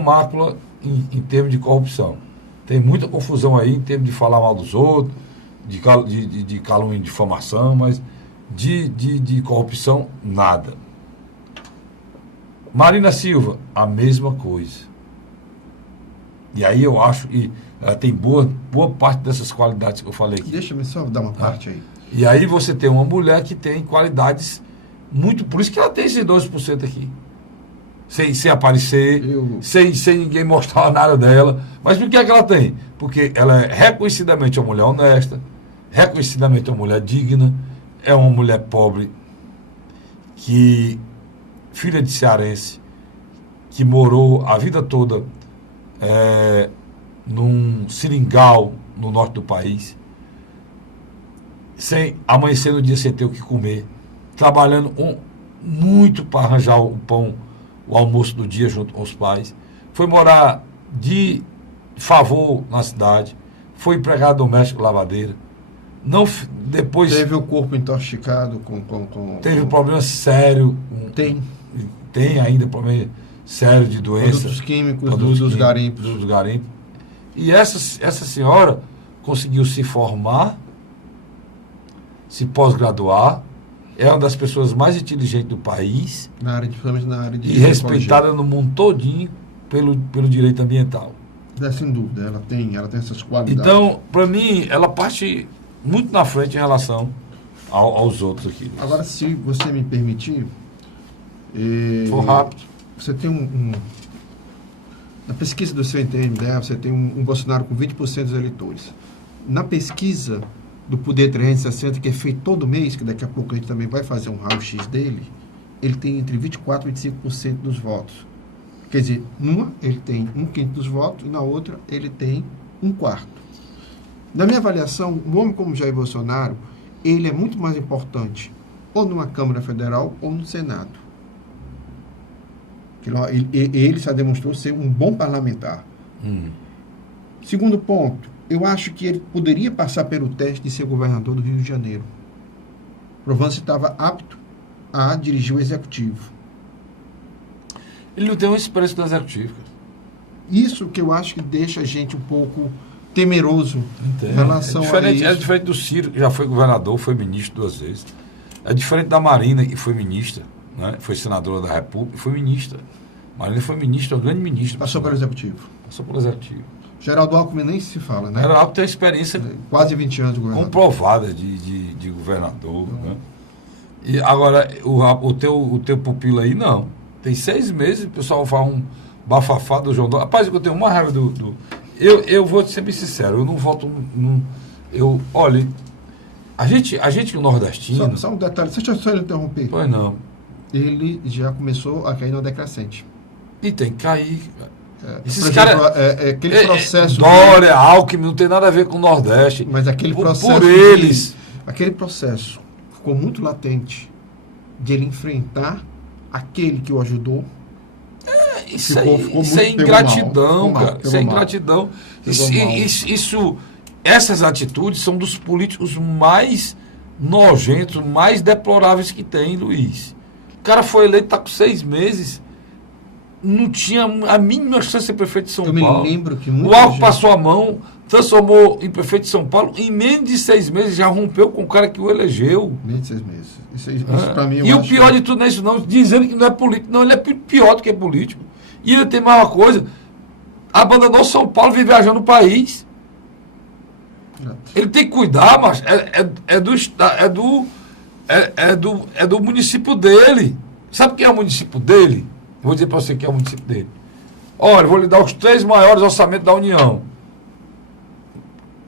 mácula em termos de corrupção. Tem muita confusão aí em termos de falar mal dos outros, de calúnia e difamação, mas de corrupção, nada. Marina Silva, a mesma coisa. E aí eu acho que ela tem boa parte dessas qualidades que eu falei aqui. Deixa-me só dar uma parte aí. E aí você tem uma mulher que tem qualidades muito... Por isso que ela tem esses 12% aqui. Sem aparecer, sem ninguém mostrar nada dela. Mas por que é que ela tem? Porque ela é reconhecidamente uma mulher honesta, reconhecidamente uma mulher digna, é uma mulher pobre, filha de cearense, que morou a vida toda num seringal no norte do país, sem amanhecer no dia sem ter o que comer, trabalhando muito para arranjar o pão, o almoço do dia junto com os pais, foi morar de favor na cidade, foi empregado doméstico lavadeira, depois teve o corpo intoxicado teve um problema sério, tem ainda problema sério de doença, produtos químicos dos garimpos. E essa senhora conseguiu se formar, se pós-graduar, é uma das pessoas mais inteligentes do país, na área de e respeitada no mundo todinho pelo direito ambiental. Sem dúvida, ela tem essas qualidades. Então, para mim, ela parte muito na frente em relação aos outros aqui. Agora, se você me permitir... For rápido. Você tem na pesquisa do CNTE-MDA, você tem um Bolsonaro com 20% dos eleitores. Na pesquisa do Poder 360, que é feito todo mês, que daqui a pouco a gente também vai fazer um raio-x dele, ele tem entre 24% e 25% dos votos. Quer dizer, numa ele tem 1/5 dos votos e na outra ele tem 1/4. Na minha avaliação, um homem como Jair Bolsonaro, ele é muito mais importante ou numa Câmara Federal ou no Senado. Ele já demonstrou ser um bom parlamentar. Segundo ponto, eu acho que ele poderia passar pelo teste de ser governador do Rio de Janeiro, provando se estava apto a dirigir o executivo. Ele não tem uma experiência do executivo. Isso que eu acho que deixa a gente um pouco temeroso em relação a isso. É diferente do Ciro, que já foi governador, foi ministro 2 vezes. É diferente da Marina, que foi ministra, né? Foi senadora da República e foi ministra. Marina foi ministra, uma grande ministra. Passou pelo executivo. Geraldo Alckmin nem se fala, né? Geraldo Alckmin tem experiência quase 20 anos de governador. Comprovada de governador. Né? E agora, o teu pupilo aí, não. Tem 6 meses, o pessoal faz um bafafá do João Dória. Rapaz, eu tenho uma raiva eu vou ser bem sincero, eu não voto... Olha, a gente o nordestino... Só um detalhe, deixa eu só interromper. Pois não. Ele já começou a cair no decrescente. E tem que cair. Esses caras... aquele processo... Dória, Alckmin, não tem nada a ver com o Nordeste. Mas aquele processo... Por eles. Aquele processo ficou muito latente de ele enfrentar aquele que o ajudou. Isso é ingratidão, cara. Isso é ingratidão. Essas atitudes são dos políticos mais nojentos, mais deploráveis que tem, Luiz. O cara foi eleito, está com 6 meses, não tinha a mínima chance de ser prefeito de São Paulo. Eu me lembro que o Alckmin passou a mão, transformou em prefeito de São Paulo, em menos de 6 meses já rompeu com o cara que o elegeu. Menos de 6 meses. Isso pra mim, e o pior de tudo não é isso não, dizendo que não é político. Não, ele é pior do que é político. E ele tem mais uma coisa, abandonou São Paulo e vem viajando o país. Ele tem que cuidar, mas é do município dele. Sabe quem é o município dele? Vou dizer para você quem é o município dele. Olha, vou lhe dar os 3 maiores orçamentos da União.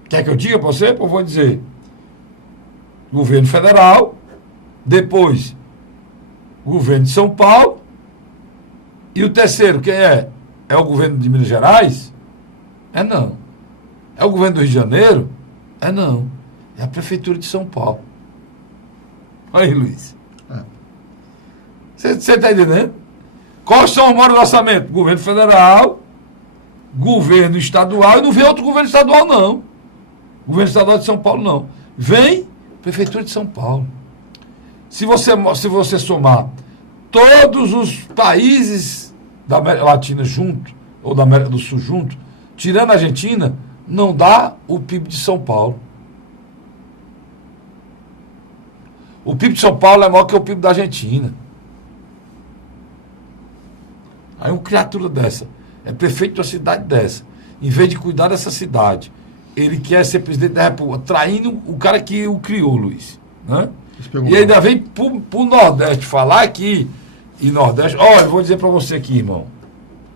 Quer que eu diga para você? Eu vou dizer. Governo federal, depois governo de São Paulo, e o terceiro, quem é? É o governo de Minas Gerais? É não. É o governo do Rio de Janeiro? É não. É a prefeitura de São Paulo. Aí, Luiz. Você está entendendo? Quais são os maiores do orçamento? Governo federal, governo estadual, e não vem outro governo estadual, não. Governo estadual de São Paulo, não. Vem prefeitura de São Paulo. Se você somar todos os países da América Latina junto, ou da América do Sul junto, tirando a Argentina, não dá o PIB de São Paulo. O PIB de São Paulo é maior que o PIB da Argentina. Aí uma criatura dessa, é prefeito de uma cidade dessa, em vez de cuidar dessa cidade, ele quer ser presidente da República, traindo o cara que o criou, Luiz. Né? E ainda vem pro Nordeste falar aqui, e Nordeste, olha, eu vou dizer para você aqui, irmão,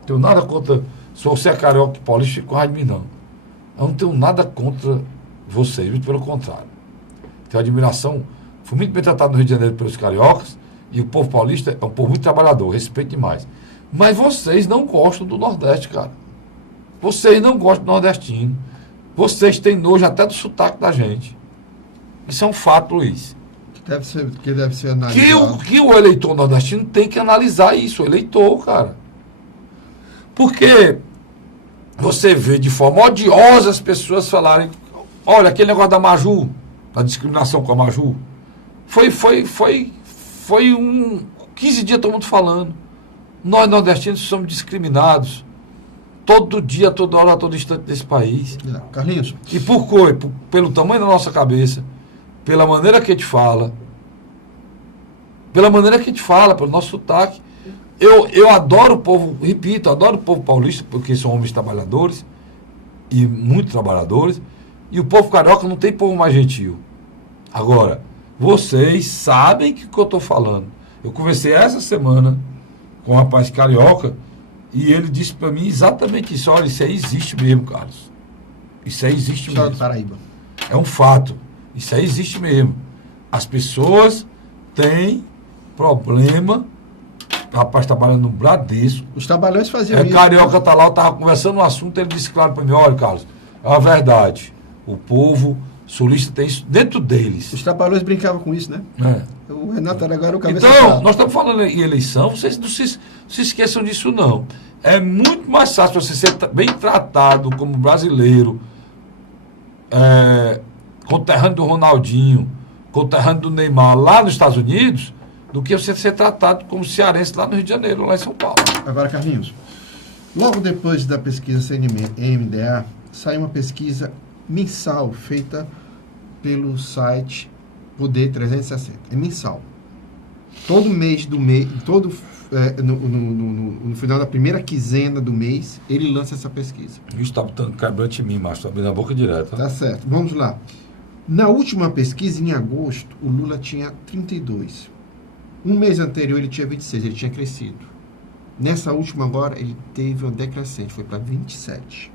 não tenho nada contra, se você é carioca e paulista, fica de mim, não. Eu não tenho nada contra vocês, muito pelo contrário. Tenho admiração, fui muito bem tratado no Rio de Janeiro pelos cariocas, e o povo paulista é um povo muito trabalhador, respeito demais. Mas vocês não gostam do Nordeste, cara. Vocês não gostam do nordestino. Vocês têm nojo até do sotaque da gente. Isso é um fato, Luiz. Que deve ser analisado. Que o eleitor nordestino tem que analisar isso, o eleitor, cara. Porque você vê de forma odiosa as pessoas falarem, olha, aquele negócio da Maju, da discriminação com a Maju, foi 15 dias todo mundo falando. Nós nordestinos somos discriminados todo dia, toda hora, a todo instante desse país. Carlinhos. E por quê? Pelo tamanho da nossa cabeça, pela maneira que a gente fala, pelo nosso sotaque. Eu adoro o povo, repito, adoro o povo paulista, porque são homens trabalhadores, e muito trabalhadores, e o povo carioca não tem povo mais gentil. Agora, vocês sabem o que eu estou falando. Eu conversei essa semana com um rapaz carioca, e ele disse para mim exatamente isso. Olha, isso aí existe mesmo, Carlos. Isso aí existe mesmo. Paraíba. É um fato. Isso aí existe mesmo. As pessoas têm problema. O rapaz trabalhando no Bradesco. Os trabalhadores faziam isso. Carioca tá lá, eu estava conversando um assunto, ele disse claro para mim, olha, Carlos, é a verdade. O povo sulista tem isso dentro deles. Os trabalhadores brincavam com isso, né? O Renato era agora o cabeça. Então, nós estamos falando em eleição, vocês não se esqueçam disso, não. É muito mais fácil você ser bem tratado como brasileiro, conterrâneo do Ronaldinho, conterrâneo do Neymar lá nos Estados Unidos, do que você ser tratado como cearense lá no Rio de Janeiro, lá em São Paulo. Agora, Carlinhos, logo depois da pesquisa CNMA, saiu uma pesquisa mensal feita pelo site Poder 360. É mensal. Todo mês do mês, no final da primeira quinzena do mês, ele lança essa pesquisa. Isso está botando quebrante em mim, mas estou abrindo a boca direto. Tá certo. Vamos lá. Na última pesquisa, em agosto, o Lula tinha 32. Um mês anterior, ele tinha 26. Ele tinha crescido. Nessa última agora, ele teve uma decrescente. Foi para 27.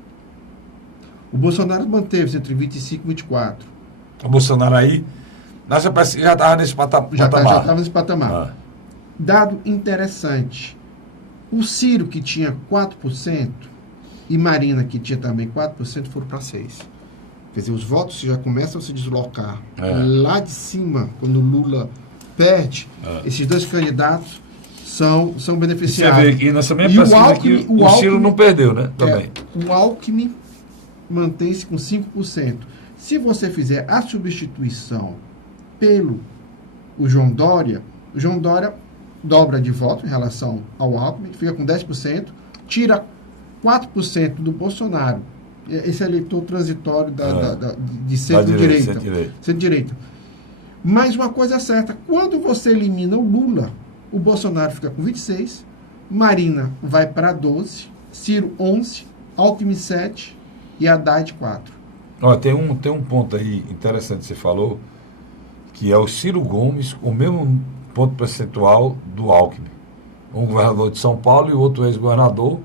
O Bolsonaro manteve-se entre 25 e 24. O Bolsonaro aí, nessa pesquisa já estava nesse patamar. Já estava nesse patamar. Dado interessante. O Ciro, que tinha 4%, e Marina, que tinha também 4%, foram para 6%. Quer dizer, os votos já começam a se deslocar. Lá de cima, quando o Lula perde, esses dois candidatos são beneficiados. Você vê que nessa mesma pesquisa aqui, o Ciro não perdeu, né? Também. O Alckmin mantém-se com 5%. Se você fizer a substituição pelo o João Dória dobra de voto em relação ao Alckmin, fica com 10%, tira 4% do Bolsonaro. Esse eleitor transitório de centro-direita. Mas uma coisa é certa, quando você elimina o Lula, o Bolsonaro fica com 26%, Marina vai para 12%, Ciro 11%, Alckmin 7% e Haddad 4%. Ó, tem um ponto aí interessante que você falou, que é o Ciro Gomes com o mesmo ponto percentual do Alckmin. Um governador de São Paulo e o outro ex-governador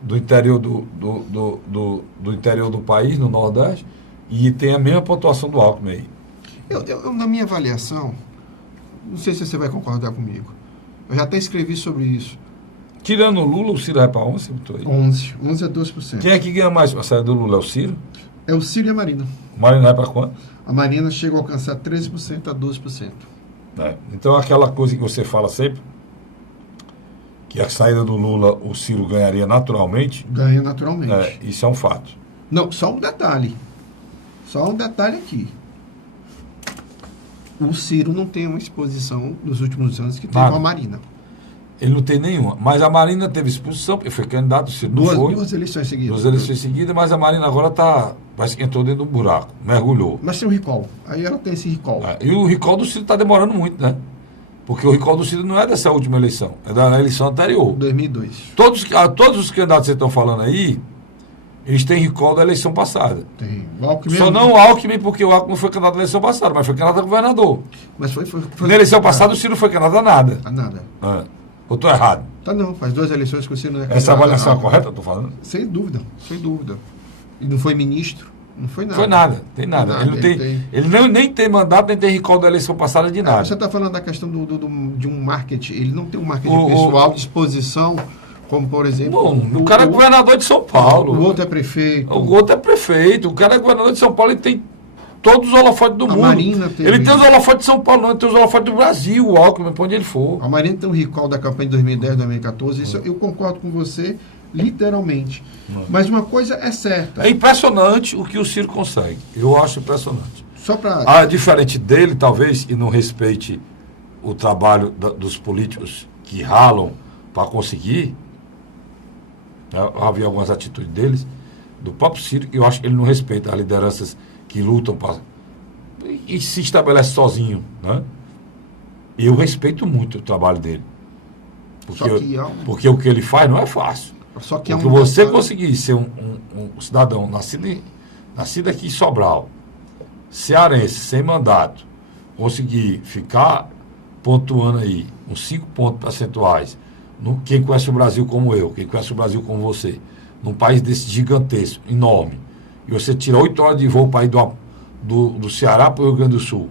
do interior do interior do país, no Nordeste, e tem a mesma pontuação do Alckmin aí. Eu, na minha avaliação, não sei se você vai concordar comigo, eu já até escrevi sobre isso. Tirando o Lula, o Ciro vai para 11? 11 a 12%. Quem é que ganha mais a saída do Lula? É o Ciro? É o Ciro e a Marina. O Marina vai para quanto? A Marina chega a alcançar 13% a 12%. Então, aquela coisa que você fala sempre, que a saída do Lula, o Ciro ganharia naturalmente. Ganha naturalmente. Isso é um fato. Não, só um detalhe. Só um detalhe aqui. O Ciro não tem uma exposição nos últimos anos que teve a Marina. Ele não tem nenhuma. Mas a Marina teve exposição, porque foi candidato, o Ciro não foi. Duas eleições seguidas. Duas eleições seguidas, mas a Marina agora parece que entrou dentro do buraco, mergulhou. Mas tem o recall. Aí ela tem esse recall. E o recall do Ciro está demorando muito, né? Porque o recall do Ciro não é dessa última eleição, é da eleição anterior. 2002. Todos os candidatos que vocês estão falando aí, eles têm recall da eleição passada. Tem. O Alckmin Só não o Alckmin, porque o Alckmin foi candidato à eleição passada, mas foi candidato a governador. Mas foi Na eleição passada o Ciro foi candidato a nada. A nada. Ou estou errado? Tá não, faz 2 eleições que o Ciro não é candidato. Essa avaliação é correta, eu estou falando? Sem dúvida, sem dúvida. E não foi ministro, não foi nada. Foi nada, tem nada. Ele nem tem mandato, nem tem recall da eleição passada de nada. Você está falando da questão de um marketing. Ele não tem um marketing pessoal de exposição, como por exemplo. Bom, o cara é governador de São Paulo. O outro é prefeito. O outro é prefeito. O cara é governador de São Paulo e tem todos os holofotes do mundo. Marina tem ele tem os holofotes de São Paulo, não, ele tem os holofotes do Brasil, o Alckmin, pra onde ele for. A Marina tem um recall da campanha de 2010, 2014. Isso eu concordo com você, literalmente. Mas uma coisa é certa. É impressionante o que o Ciro consegue. Eu acho impressionante. Só para. Diferente dele, talvez, e não respeite o trabalho dos políticos que ralam para conseguir, eu havia algumas atitudes deles, do próprio Ciro, eu acho que ele não respeita as lideranças que lutam e se estabelece sozinho, né? Eu respeito muito o trabalho dele. Porque o que ele faz não é fácil. Só que porque você conseguir ser um cidadão nascido aqui em Sobral, cearense, sem mandato, conseguir ficar pontuando aí uns 5 pontos percentuais, quem conhece o Brasil como eu, quem conhece o Brasil como você, num país desse gigantesco, enorme, e você tira 8 horas de voo para ir do Ceará para o Rio Grande do Sul,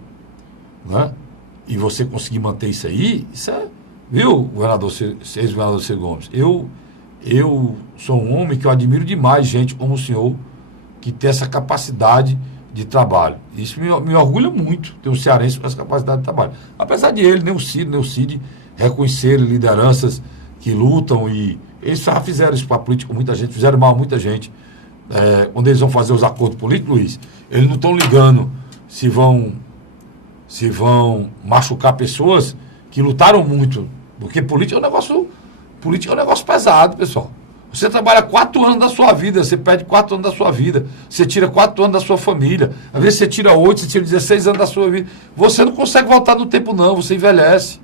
né? E você conseguir manter isso aí, isso é... Viu, governador, ex-governador Ciro Gomes? Eu sou um homem que eu admiro demais gente como o senhor, que tem essa capacidade de trabalho. Isso me orgulha muito, ter um cearense com essa capacidade de trabalho. Apesar de ele, nem o Cid, reconhecerem lideranças que lutam, e eles já fizeram isso para a política com muita gente, fizeram mal a muita gente. Quando eles vão fazer os acordos políticos, Luiz, eles não estão ligando se vão machucar pessoas que lutaram muito, porque política é um negócio pesado, pessoal. Você trabalha 4 anos da sua vida, você perde 4 anos da sua vida, você tira 4 anos da sua família, às vezes você tira 8, você tira 16 anos da sua vida, você não consegue voltar no tempo não, você envelhece.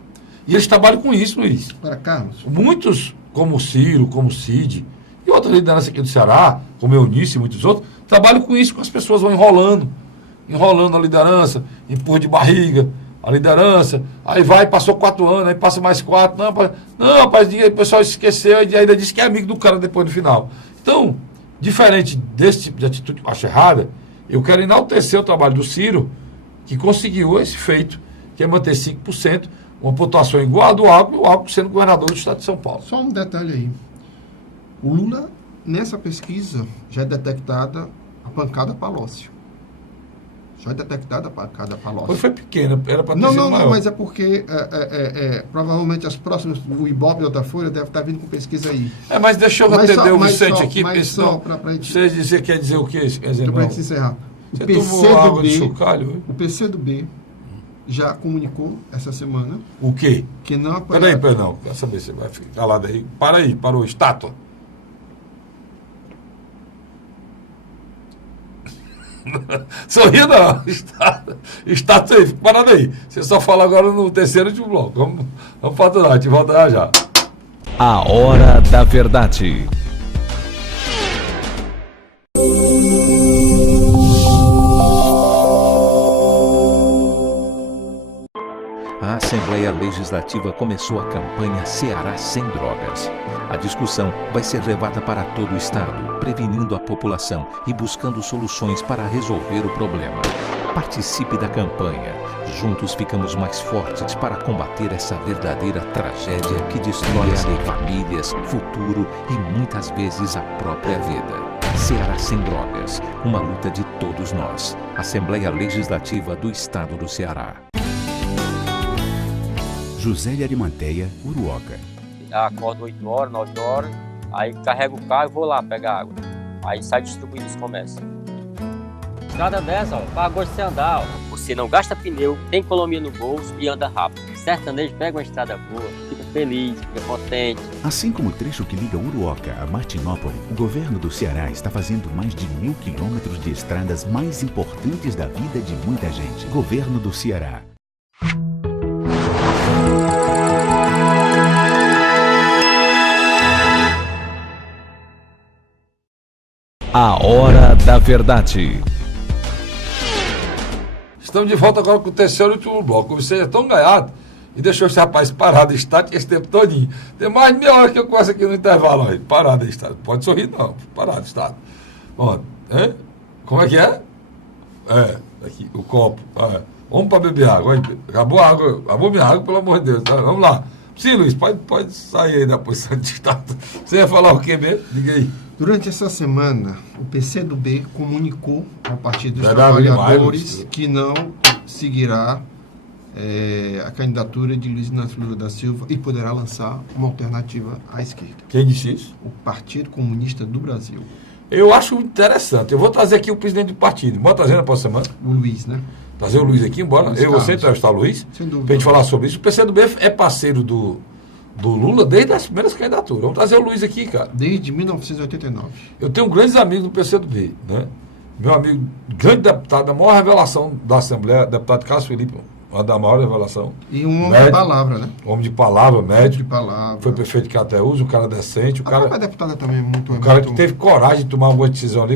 E eles trabalham com isso, Luiz. Para Carlos. Muitos, como o Ciro, como o Cid, e outras lideranças aqui do Ceará, como Eunice e muitos outros, trabalham com isso, que as pessoas vão enrolando a liderança, empurra de barriga a liderança, aí passou 4 anos, aí passa mais 4, não, rapaz, o pessoal esqueceu e ainda disse que é amigo do cara depois no final. Então, diferente desse tipo de atitude que eu acho errada, eu quero enaltecer o trabalho do Ciro, que conseguiu esse feito, que é manter 5%, uma pontuação igual a do Alckmin, o Alckmin sendo governador do estado de São Paulo. Só um detalhe aí. O Lula, nessa pesquisa, já é detectada a pancada Palocci. Já é detectada a pancada Palocci. Foi pequena, era para ter sido maior. Não, mas é porque provavelmente as próximas, o Ibope e outra Folha deve estar vindo com pesquisa aí. Mas deixa eu atender o Vicente aqui. Você quer dizer o quê? Para a gente encerrar. O PCdoB já comunicou essa semana. O quê? Que não apoia... Peraí, não. Quer saber se vai ficar calado aí? Parou, estátua. Sorria não. Estátua aí, parado aí. Você só fala agora no terceiro último bloco. Vamos faturar, a gente volta já. A Hora da Verdade. A Assembleia Legislativa começou a campanha Ceará Sem Drogas. A discussão vai ser levada para todo o estado, prevenindo a população e buscando soluções para resolver o problema. Participe da campanha. Juntos ficamos mais fortes para combater essa verdadeira tragédia que destrói famílias, futuro e muitas vezes a própria vida. Ceará Sem Drogas, uma luta de todos nós. Assembleia Legislativa do Estado do Ceará. José de Arimanteia, Uruoca. Acordo 8 horas, 9 horas, aí carrego o carro e vou lá pegar água. Aí sai distribuindo os comércios. Estrada dessa, ó, para gosto de você andar, ó. Você não gasta pneu, tem economia no bolso e anda rápido. Sertanejo pega uma estrada boa, fica feliz, fica contente. Assim como o trecho que liga Uruoca a Martinópole, o governo do Ceará está fazendo mais de 1.000 quilômetros de estradas mais importantes da vida de muita gente. Governo do Ceará. A Hora da Verdade. Estamos de volta agora com o terceiro e último bloco. Você é tão ganhado e deixou esse rapaz parado estático esse tempo todinho. Tem mais de meia hora que eu converso aqui no intervalo aí. Parado estático. Pode sorrir não. Parado estático. Ó, hein? Como é que é? Aqui, o copo. Vamos para beber água. Acabou a água. Acabou minha água, pelo amor de Deus. Tá? Vamos lá. Sim, Luiz, pode sair aí da posição de estado. Você ia falar o quê mesmo? Diga aí. Durante essa semana, o PCdoB comunicou ao Partido dos Trabalhadores que não seguirá a candidatura de Luiz Inácio Lula da Silva e poderá lançar uma alternativa à esquerda. Quem disse isso? O Partido Comunista do Brasil. Eu acho interessante. Eu vou trazer aqui o presidente do partido. Bora trazer na próxima semana? O Luiz, né? Trazer o Luiz aqui, embora. Luiz Eu vou Carlos. entrevistar o Luiz. Sem dúvida. Pra gente falar sobre isso. O PCdoB é parceiro do Lula desde as primeiras candidaturas. Vamos trazer o Luiz aqui, cara. Desde 1989. Eu tenho grandes amigos do PCdoB, né? Meu amigo, grande deputado, a maior revelação da Assembleia, deputado Carlos Felipe, uma da maior revelação. E um homem de palavra, né? Homem de palavra, médico. De palavra. Foi prefeito de Crateús, um cara decente. A própria deputada também é muito... Um cara que teve coragem de tomar alguma decisão ali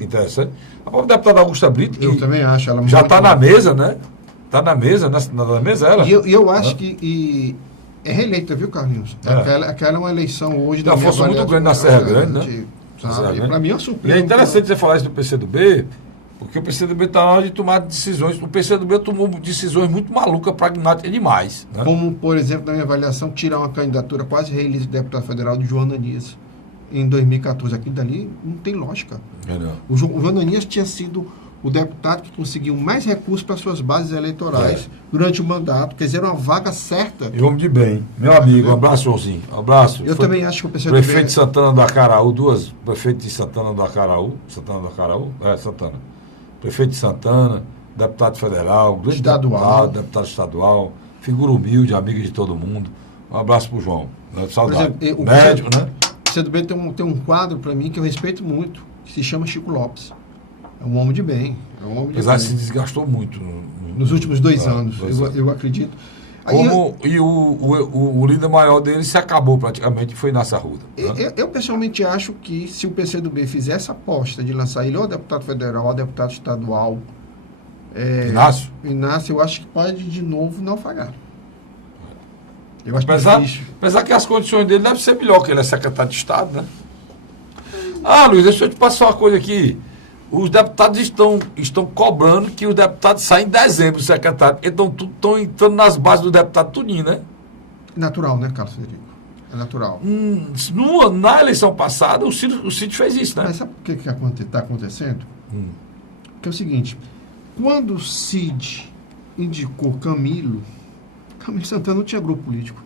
interessante. A própria deputada Augusta Brito, que Eu também acho ela já muito... está na mesa, né? Está na mesa, na mesa ela. E eu acho que é reeleita, viu, Carlinhos? Aquela é uma eleição hoje... Tem uma força muito grande na Serra Grande, né? Sabe? Para mim é uma surpresa. E é interessante você falar isso do PCdoB, porque o PCdoB está na hora de tomar decisões. O PCdoB tomou decisões muito malucas, pragmáticas demais. Né? Como, por exemplo, na minha avaliação, tirar uma candidatura quase reelita de deputado federal de João Ananias em 2014. Aquilo dali não tem lógica. O João Ananias tinha sido o deputado que conseguiu mais recursos para suas bases eleitorais durante o mandato, quer dizer, uma vaga certa. E homem de bem. Meu amigo, um abraço, Joãozinho. Um abraço. Eu também acho que o PCdoB... Prefeito de Santana do Acaraú, prefeito de Santana do Acaraú. Santana. Prefeito de Santana, deputado federal, grande estadual. deputado estadual, figura humilde, amiga de todo mundo. Um abraço pro João. Saudade. Por exemplo, médico, né? O PCdoB tem um quadro, para mim, que eu respeito muito, que se chama Chico Lopes. É um homem de bem. Apesar de se desgastou muito. Nos últimos 2 anos, eu acredito. O líder maior dele se acabou praticamente, foi Inácio Arruda. Né? Eu pessoalmente acho que se o PCdoB fizer essa aposta de lançar ele ou deputado federal ou deputado estadual, Inácio, eu acho que pode de novo naufragar. Eu acho apesar que as condições dele devem ser melhor, que ele é secretário de Estado, né? Luiz, deixa eu te passar uma coisa aqui. Os deputados estão cobrando que os deputados saem em dezembro, secretário. Então, estão entrando nas bases do deputado tudinho, né? Natural, né, Carlos Federico? É natural. Na eleição passada, o Cid fez isso, né? Mas sabe o que está acontecendo? Que é o seguinte, quando o Cid indicou Camilo Santana não tinha grupo político.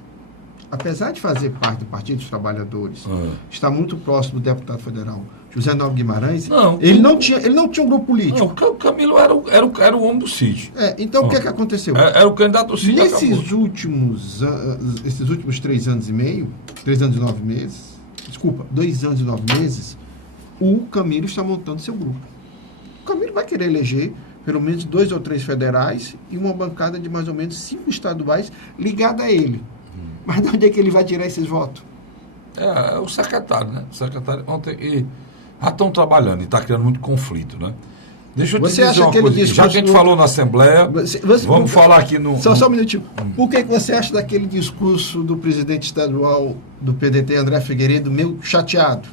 Apesar de fazer parte do Partido dos Trabalhadores, está muito próximo do deputado federal José Naldo Guimarães, ele não tinha um grupo político. Não, o Camilo era o homem do Cid. Então, o que aconteceu? Era o candidato do Cid. Esses últimos 3 anos e meio, 3 anos e 9 meses, 2 anos e 9 meses, o Camilo está montando seu grupo. O Camilo vai querer eleger pelo menos 2 ou 3 federais e uma bancada de mais ou menos 5 estaduais ligada a ele. Mas de onde é que ele vai tirar esses votos? É o secretário, né? O secretário ontem já estão trabalhando e está criando muito conflito, né? Deixa eu te Você dizer acha uma aquele coisa. Já discurso que a gente do- falou na Assembleia, vamos falar aqui no... Só um minutinho. O que você acha daquele discurso do presidente estadual do PDT, André Figueiredo, meio chateado?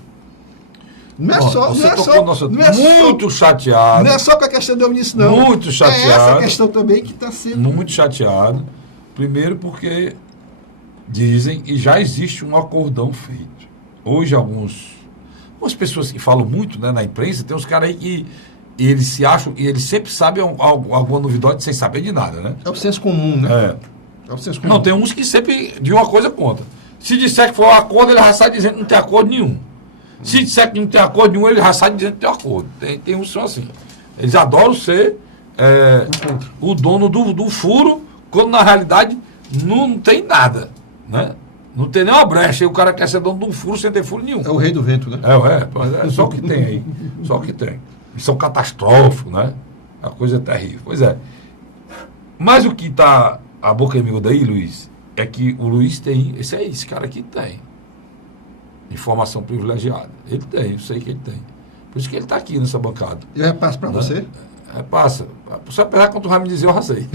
Não é Bom, só... você Não é tocou só, no nosso... não é muito só, chateado. não é só com a questão da Eunice, não. Muito É chateado. essa questão também que está sendo... Muito chateado. Primeiro porque dizem, e já existe um acordão feito. Hoje algumas pessoas que falam muito, né, na imprensa, tem uns caras aí que eles se acham, e eles sempre sabem alguma novidade sem saber de nada, né? É o senso comum, né? É. É o senso comum. Não, tem uns que sempre de uma coisa contra. Se disser que foi um acordo, ele já sai dizendo que não tem acordo nenhum. Se disser que não tem acordo nenhum, ele já sai dizendo que tem acordo. Tem uns que são assim. Eles adoram ser o dono do furo, quando na realidade não tem nada, né? Não tem nem uma brecha. E o cara quer ser dono de um furo sem ter furo nenhum. É o rei do vento, né? É só o que tem aí. Só o que tem. Missão catastrófica, né? A coisa é terrível. Pois é. Mas o que está a boca amigo daí, Luiz, é que o Luiz tem. Esse cara aqui tem. Informação privilegiada. Ele tem, eu sei que ele tem. Por isso que ele está aqui nessa bancada. Eu repasso para você. Repassa. Você apesar quando vai me dizer, eu racei.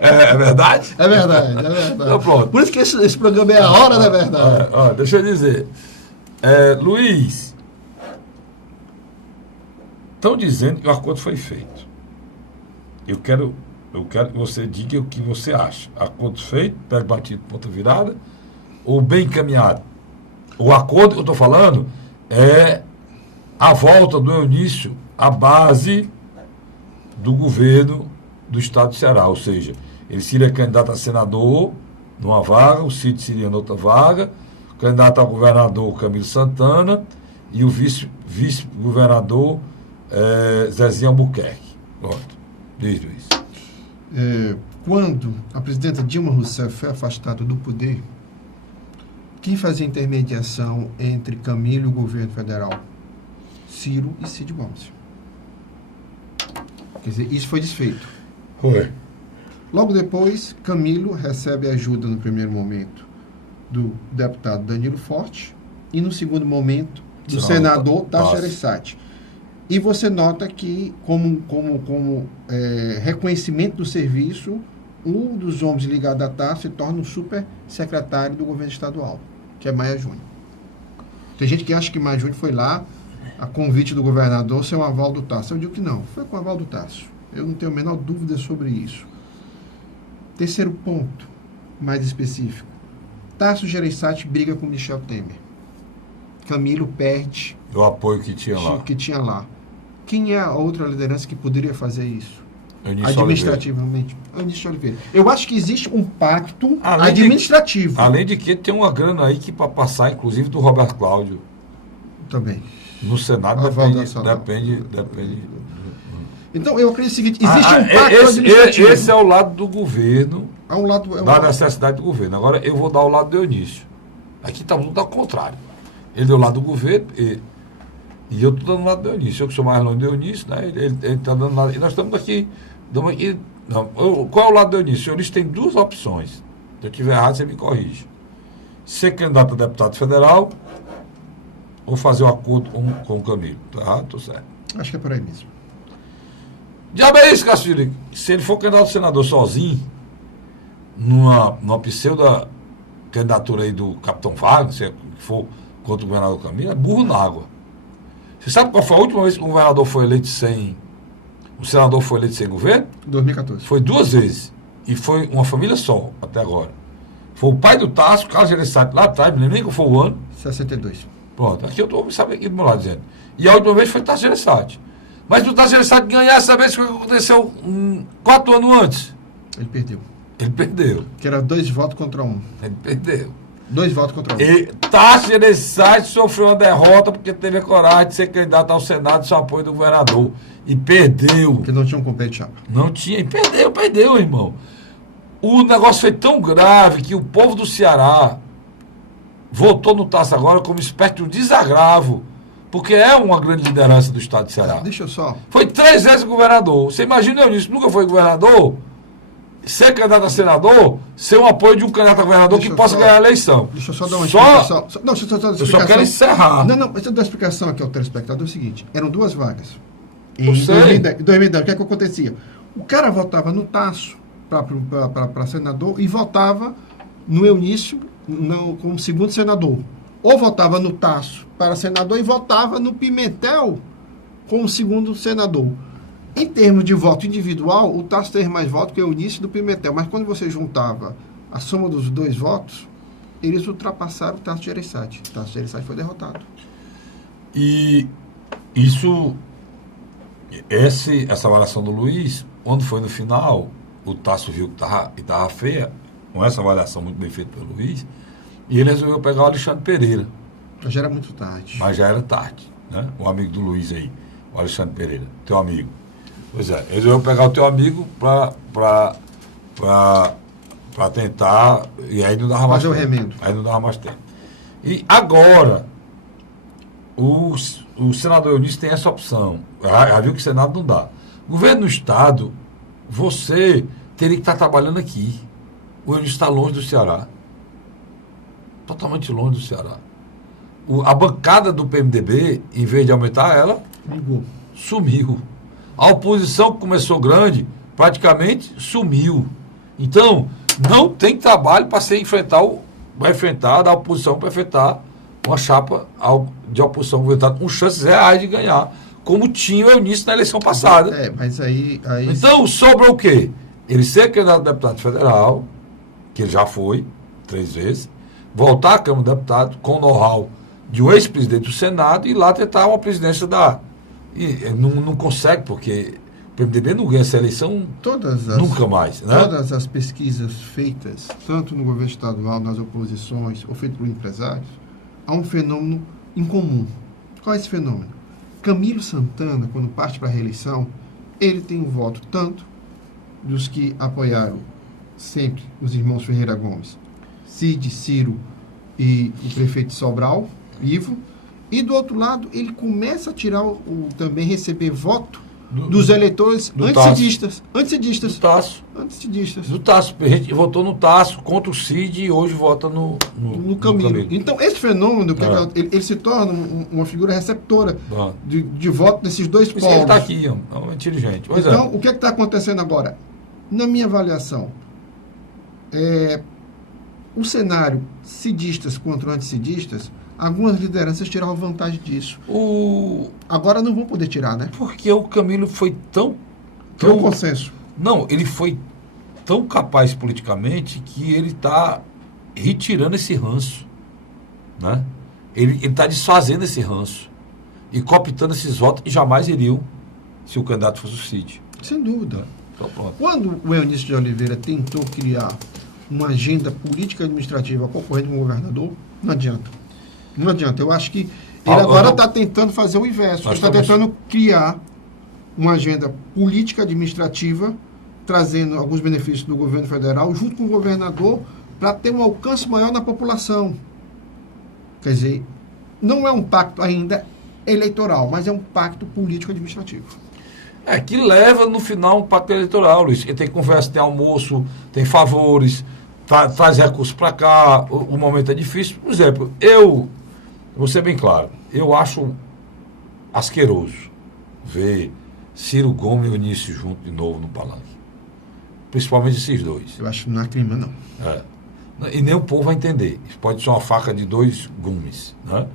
É verdade? É verdade, é verdade. Então, pronto. Por isso que esse programa é a hora da verdade. Deixa eu dizer. Luiz, estão dizendo que o acordo foi feito. Eu quero que você diga o que você acha. Acordo feito, pé batido, ponta virada, ou bem encaminhado? O acordo que eu estou falando é a volta do Eunício à base do governo do estado do Ceará, ou seja, ele seria candidato a senador numa vaga, o Cid seria noutra vaga, o candidato a governador Camilo Santana e o vice-governador Zezinho Albuquerque. Pronto. Diz, Luiz. Quando a presidenta Dilma Rousseff foi afastada do poder, quem fazia intermediação entre Camilo e o governo federal? Ciro e Cid Gomes. Quer dizer, isso foi desfeito. Foi. Logo depois, Camilo recebe ajuda no primeiro momento do deputado Danilo Forte e no segundo momento do senador Tasso Gereissati. E você nota que, como reconhecimento do serviço, um dos homens ligados à Tasso se torna um super secretário do governo estadual, que é Maia Júnior. Tem gente que acha que Maia Júnior foi lá a convite do governador sem o aval do Tasso. Eu digo que não, foi com o aval do Tasso. Eu não tenho a menor dúvida sobre isso. Terceiro ponto, mais específico. Tasso Gereissati briga com Michel Temer. Camilo perde o apoio que tinha lá. Quem é a outra liderança que poderia fazer isso? Eunício administrativamente? Eunício Oliveira. Eu acho que existe um pacto administrativo. Além de que tem uma grana aí que para passar, inclusive, do Roberto Cláudio. Também. No Senado depende. Então, eu acredito o seguinte, existe um pacto administrativo. Esse é o lado do governo, da necessidade do governo. Agora, eu vou dar o lado do Eunício. Aqui está tudo ao contrário. Ele deu o lado do governo e eu estou dando o lado do Eunício. Eu que sou mais longe do Eunício, né? Ele está dando lado. E nós estamos aqui. Qual é o lado do Eunício? O Eunício tem duas opções. Se eu estiver errado, você me corrige. Ser candidato a deputado federal ou fazer o acordo com o Camilo. Estou errado? Estou certo. Acho que é por aí mesmo. Diabo é isso, Castilho. Se ele for candidato a senador sozinho, numa pseudo candidatura aí do Capitão Wagner, se for contra o governador Camilo, é burro na água. Você sabe qual foi a última vez que o governador foi eleito o senador foi eleito sem governo? 2014. Foi 2 vezes. E foi uma família só, até agora. Foi o pai do Tasso, Carlos Gereissati, lá atrás, me lembro nem que foi o ano. 62. Pronto, aqui eu estou, sabe aqui do meu lado dizendo. E a última vez foi o Tasso Gereissati. Mas o Tasso Gereissati ganhar essa vez foi o que aconteceu 4 anos antes. Ele perdeu. Ele perdeu. Que era 2 votos contra 1. Ele perdeu. 2 votos contra 1. E Tasso Gereissati sofreu uma derrota porque teve a coragem de ser candidato ao Senado sem apoio do governador. E perdeu. Porque não tinha um companheiro de chapa. Não tinha. E perdeu, irmão. O negócio foi tão grave que o povo do Ceará votou no Tasso agora como espécie de um desagravo. Porque é uma grande liderança do estado de Ceará. Deixa eu só. Foi 3 vezes governador. Você imagina, Eunício, nunca foi governador? ser candidato a senador, ser um apoio de um candidato a governador que possa ganhar a eleição. Deixa eu só dar uma explicação. Não, deixa eu só dar uma Eu explicação. só quero encerrar. Não, deixa eu dar uma explicação aqui ao telespectador. É o seguinte, eram 2 vagas. Em Eu sei. 2010, o que é que acontecia? O cara votava no Tasso para senador e votava no Eunício como segundo senador. Ou votava no Tasso para senador e votava no Pimentel como segundo senador. Em termos de voto individual, o Tasso teve mais votos que o Eunício do Pimentel. Mas quando você juntava a soma dos 2 votos, eles ultrapassaram o Tasso Gereissati. O Tasso Gereissati foi derrotado. E isso, essa avaliação do Luiz, quando foi no final, o Tasso viu que estava feia, com essa avaliação muito bem feita pelo Luiz, e ele resolveu pegar o Alexandre Pereira. Mas já era muito tarde. Mas já era tarde, né? O amigo do Luiz aí, o Alexandre Pereira, teu amigo. Pois é, resolveu pegar o teu amigo para tentar, e aí não dava mais fazer o tempo. remendo. Aí não dava mais tempo. E agora, o senador Eunício tem essa opção. Já viu que o Senado não dá. Governo do Estado, você teria que estar trabalhando aqui. O Eunício está longe do Ceará. Totalmente longe do Ceará. A bancada do PMDB, em vez de aumentar ela, Ligou. sumiu. A oposição que começou grande, praticamente sumiu. Então, não tem trabalho para enfrentar da oposição para enfrentar uma chapa de oposição com chances reais de ganhar, como tinha o Eunício na eleição passada. Mas aí... Então, sobra o quê? Ele ser candidato a deputado federal, que ele já foi 3 vezes, voltar à Câmara de Deputados com know-how de um ex-presidente do Senado e lá tentar uma presidência E não consegue, porque o PMDB não ganha essa eleição nunca mais. Né? Todas as pesquisas feitas, tanto no governo estadual, nas oposições, ou feitas por empresários, há um fenômeno incomum. Qual é esse fenômeno? Camilo Santana, quando parte para a reeleição, ele tem um voto tanto dos que apoiaram sempre os irmãos Ferreira Gomes, Cid, Ciro e o prefeito de Sobral, Ivo, e do outro lado ele começa a tirar também receber voto dos eleitores anticidistas. Do Tasso. A gente votou no Tasso contra o Cid e hoje vota no Camilo. Então, esse fenômeno, ele se torna uma figura receptora de voto desses 2 polos. Ele está aqui, é um inteligente. Então, o que está acontecendo agora? Na minha avaliação, o cenário cidistas contra anticidistas, algumas lideranças tiraram vantagem disso. Agora não vão poder tirar, né? Porque o Camilo foi tão consenso. Não, ele foi tão capaz politicamente que ele está retirando esse ranço. Né? Ele está desfazendo esse ranço e cooptando esses votos que jamais iriam se o candidato fosse o Cid. Sem dúvida. Então, pronto. Quando o Eunício de Oliveira tentou criar uma agenda política administrativa concorrendo com o governador, não adianta. Não adianta. Eu acho que ele agora está tentando fazer o inverso. Ele está tentando criar uma agenda política administrativa, trazendo alguns benefícios do governo federal, junto com o governador, para ter um alcance maior na população. Quer dizer, não é um pacto ainda eleitoral, mas é um pacto político-administrativo. Que leva no final um pacto eleitoral, Luiz. Ele tem conversa, tem almoço, tem favores, traz recursos para cá, o momento é difícil. Por exemplo, vou ser bem claro, eu acho asqueroso ver Ciro Gomes e Eunício juntos de novo no palanque. Principalmente esses 2. Eu acho que não há clima, não. E nem o povo vai entender. Isso pode ser uma faca de 2 gumes, né?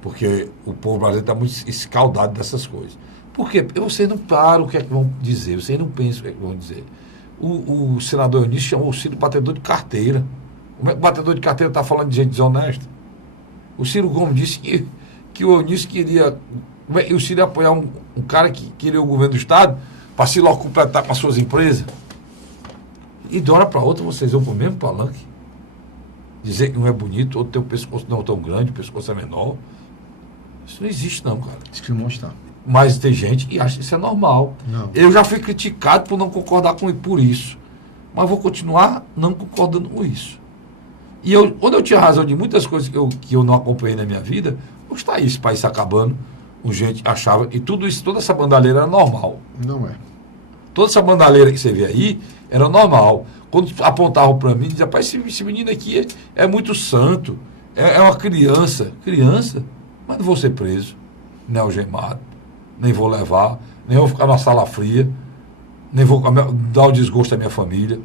Porque o povo brasileiro está muito escaldado dessas coisas. Por quê? Porque vocês não param o que é que vão dizer, vocês não pensam o que é que vão dizer. O senador Eunício chamou o Ciro de batedor de carteira. Como é que o batedor de carteira está falando de gente desonesta? O Ciro Gomes disse que o Eunício queria... O Ciro ia apoiar um cara que queria o governo do Estado para se logo completar para suas empresas. E de hora para outra vocês vão para o mesmo palanque. Dizer que um é bonito, outro tem o pescoço não tão grande, o pescoço é menor. Isso não existe não, cara. Isso que não está. Mas tem gente que acha que isso é normal. Não. Eu já fui criticado por não concordar por isso. Mas vou continuar não concordando com isso. E quando eu tinha razão de muitas coisas que eu não acompanhei na minha vida, não está esse país se acabando. O gente achava que tudo isso, toda essa bandalheira era normal. Não é. Toda essa bandalheira que você vê aí era normal. Quando apontavam para mim, diziam, rapaz, esse menino aqui é muito santo, é uma criança. Criança? Mas não vou ser preso, nem algemado, nem vou levar, nem vou ficar na sala fria, nem vou dar o desgosto à minha família,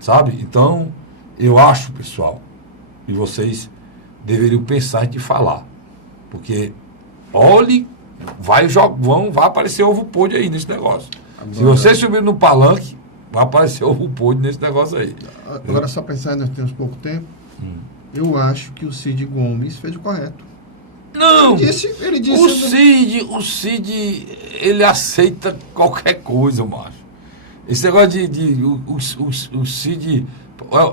sabe? Então, eu acho, pessoal, e vocês deveriam pensar de falar, porque, olhe, vai aparecer ovo podre aí nesse negócio. Agora, se vocês subirem no palanque, vai aparecer ovo podre nesse negócio aí. Agora, só pensar, nós temos pouco tempo, eu acho que o Cid Gomes fez o correto. Não! Ele disse o Cid, ele aceita qualquer coisa, macho. Esse negócio o Cid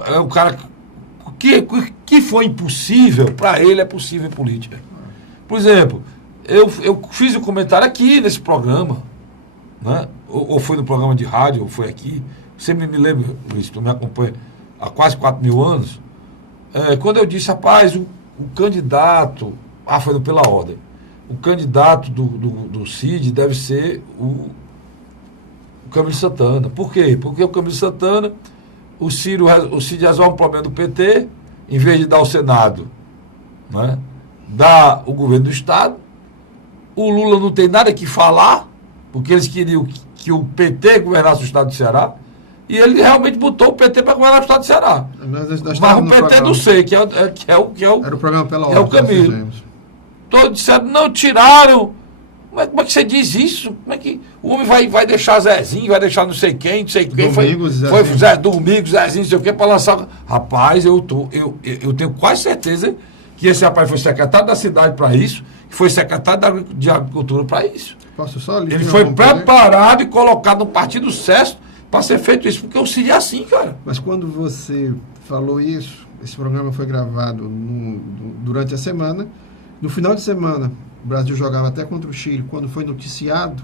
é um cara que foi impossível, para ele é possível em política. Por exemplo, eu fiz um comentário aqui nesse programa, né? Ou foi no programa de rádio, ou foi aqui. Sempre me lembro, Luiz, tu me acompanha há quase 4.000 anos. Quando eu disse, rapaz, o candidato... foi pela ordem. O candidato do Cid deve ser o Camilo Santana. Por quê? Porque o Camilo Santana, o Cid resolve um problema do PT, em vez de dar o Senado, né, dá o governo do Estado. O Lula não tem nada que falar, porque eles queriam que o PT governasse o Estado do Ceará, e ele realmente botou o PT para governar o Estado do Ceará. Mas o PT não sei, que é o... Era o programa pela ordem. É o Camilo. Todos disseram, não, tiraram. Como é que você diz isso? Como é que o homem vai deixar Zezinho, vai deixar não sei quem. Foi Zé Domingos, Zezinho, não sei o quê, para lançar. Rapaz, eu tenho quase certeza que esse rapaz foi secretário da cidade para isso, e foi secretário de Agricultura para isso. Posso só Ele foi preparado e colocado no partido certo para ser feito isso, porque eu Cid é assim, cara. Mas quando você falou isso, esse programa foi gravado durante a semana. No final de semana, o Brasil jogava até contra o Chile. Quando foi noticiado,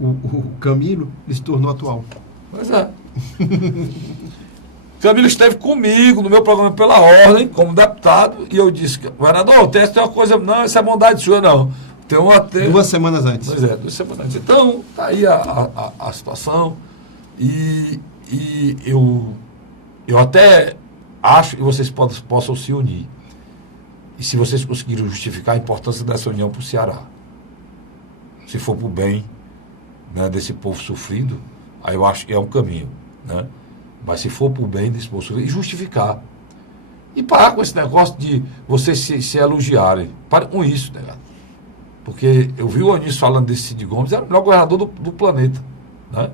o Camilo ele se tornou atual. Pois é. Camilo esteve comigo no meu programa pela ordem, como deputado, e eu disse, governador, tem uma coisa, não, essa é bondade sua, não. Tem 2 semanas antes. Pois é, 2 semanas antes. Então, tá aí a situação, e eu até acho que vocês possam se unir. E se vocês conseguirem justificar a importância dessa união para o Ceará, se for para o bem, né, desse povo sofrido, aí eu acho que é um caminho, né? Mas se for para o bem desse povo sofrido, e justificar. E parar com esse negócio de vocês se elogiarem. Pare com isso, né? Porque eu vi o Eunício falando desse Cid Gomes, era o melhor governador do planeta, né?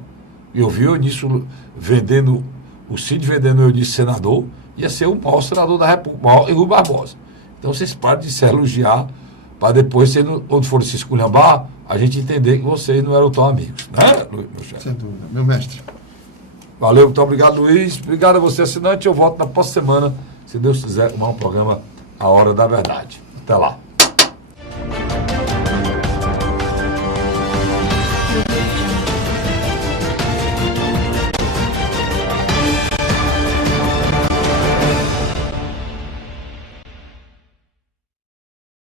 E eu vi o Eunício vendendo, o Cid vendendo o Eunício senador, ia ser o maior senador da República, o maior Rui Barbosa. Então vocês parem de se elogiar para depois, quando for se esculhambar, a gente entender que vocês não eram tão amigos, né, Luiz, meu chefe? Sem dúvida, meu mestre. Valeu, muito obrigado, Luiz. Obrigado a você, assinante. Eu volto na próxima semana, se Deus quiser, com um programa A Hora da Verdade. Até lá.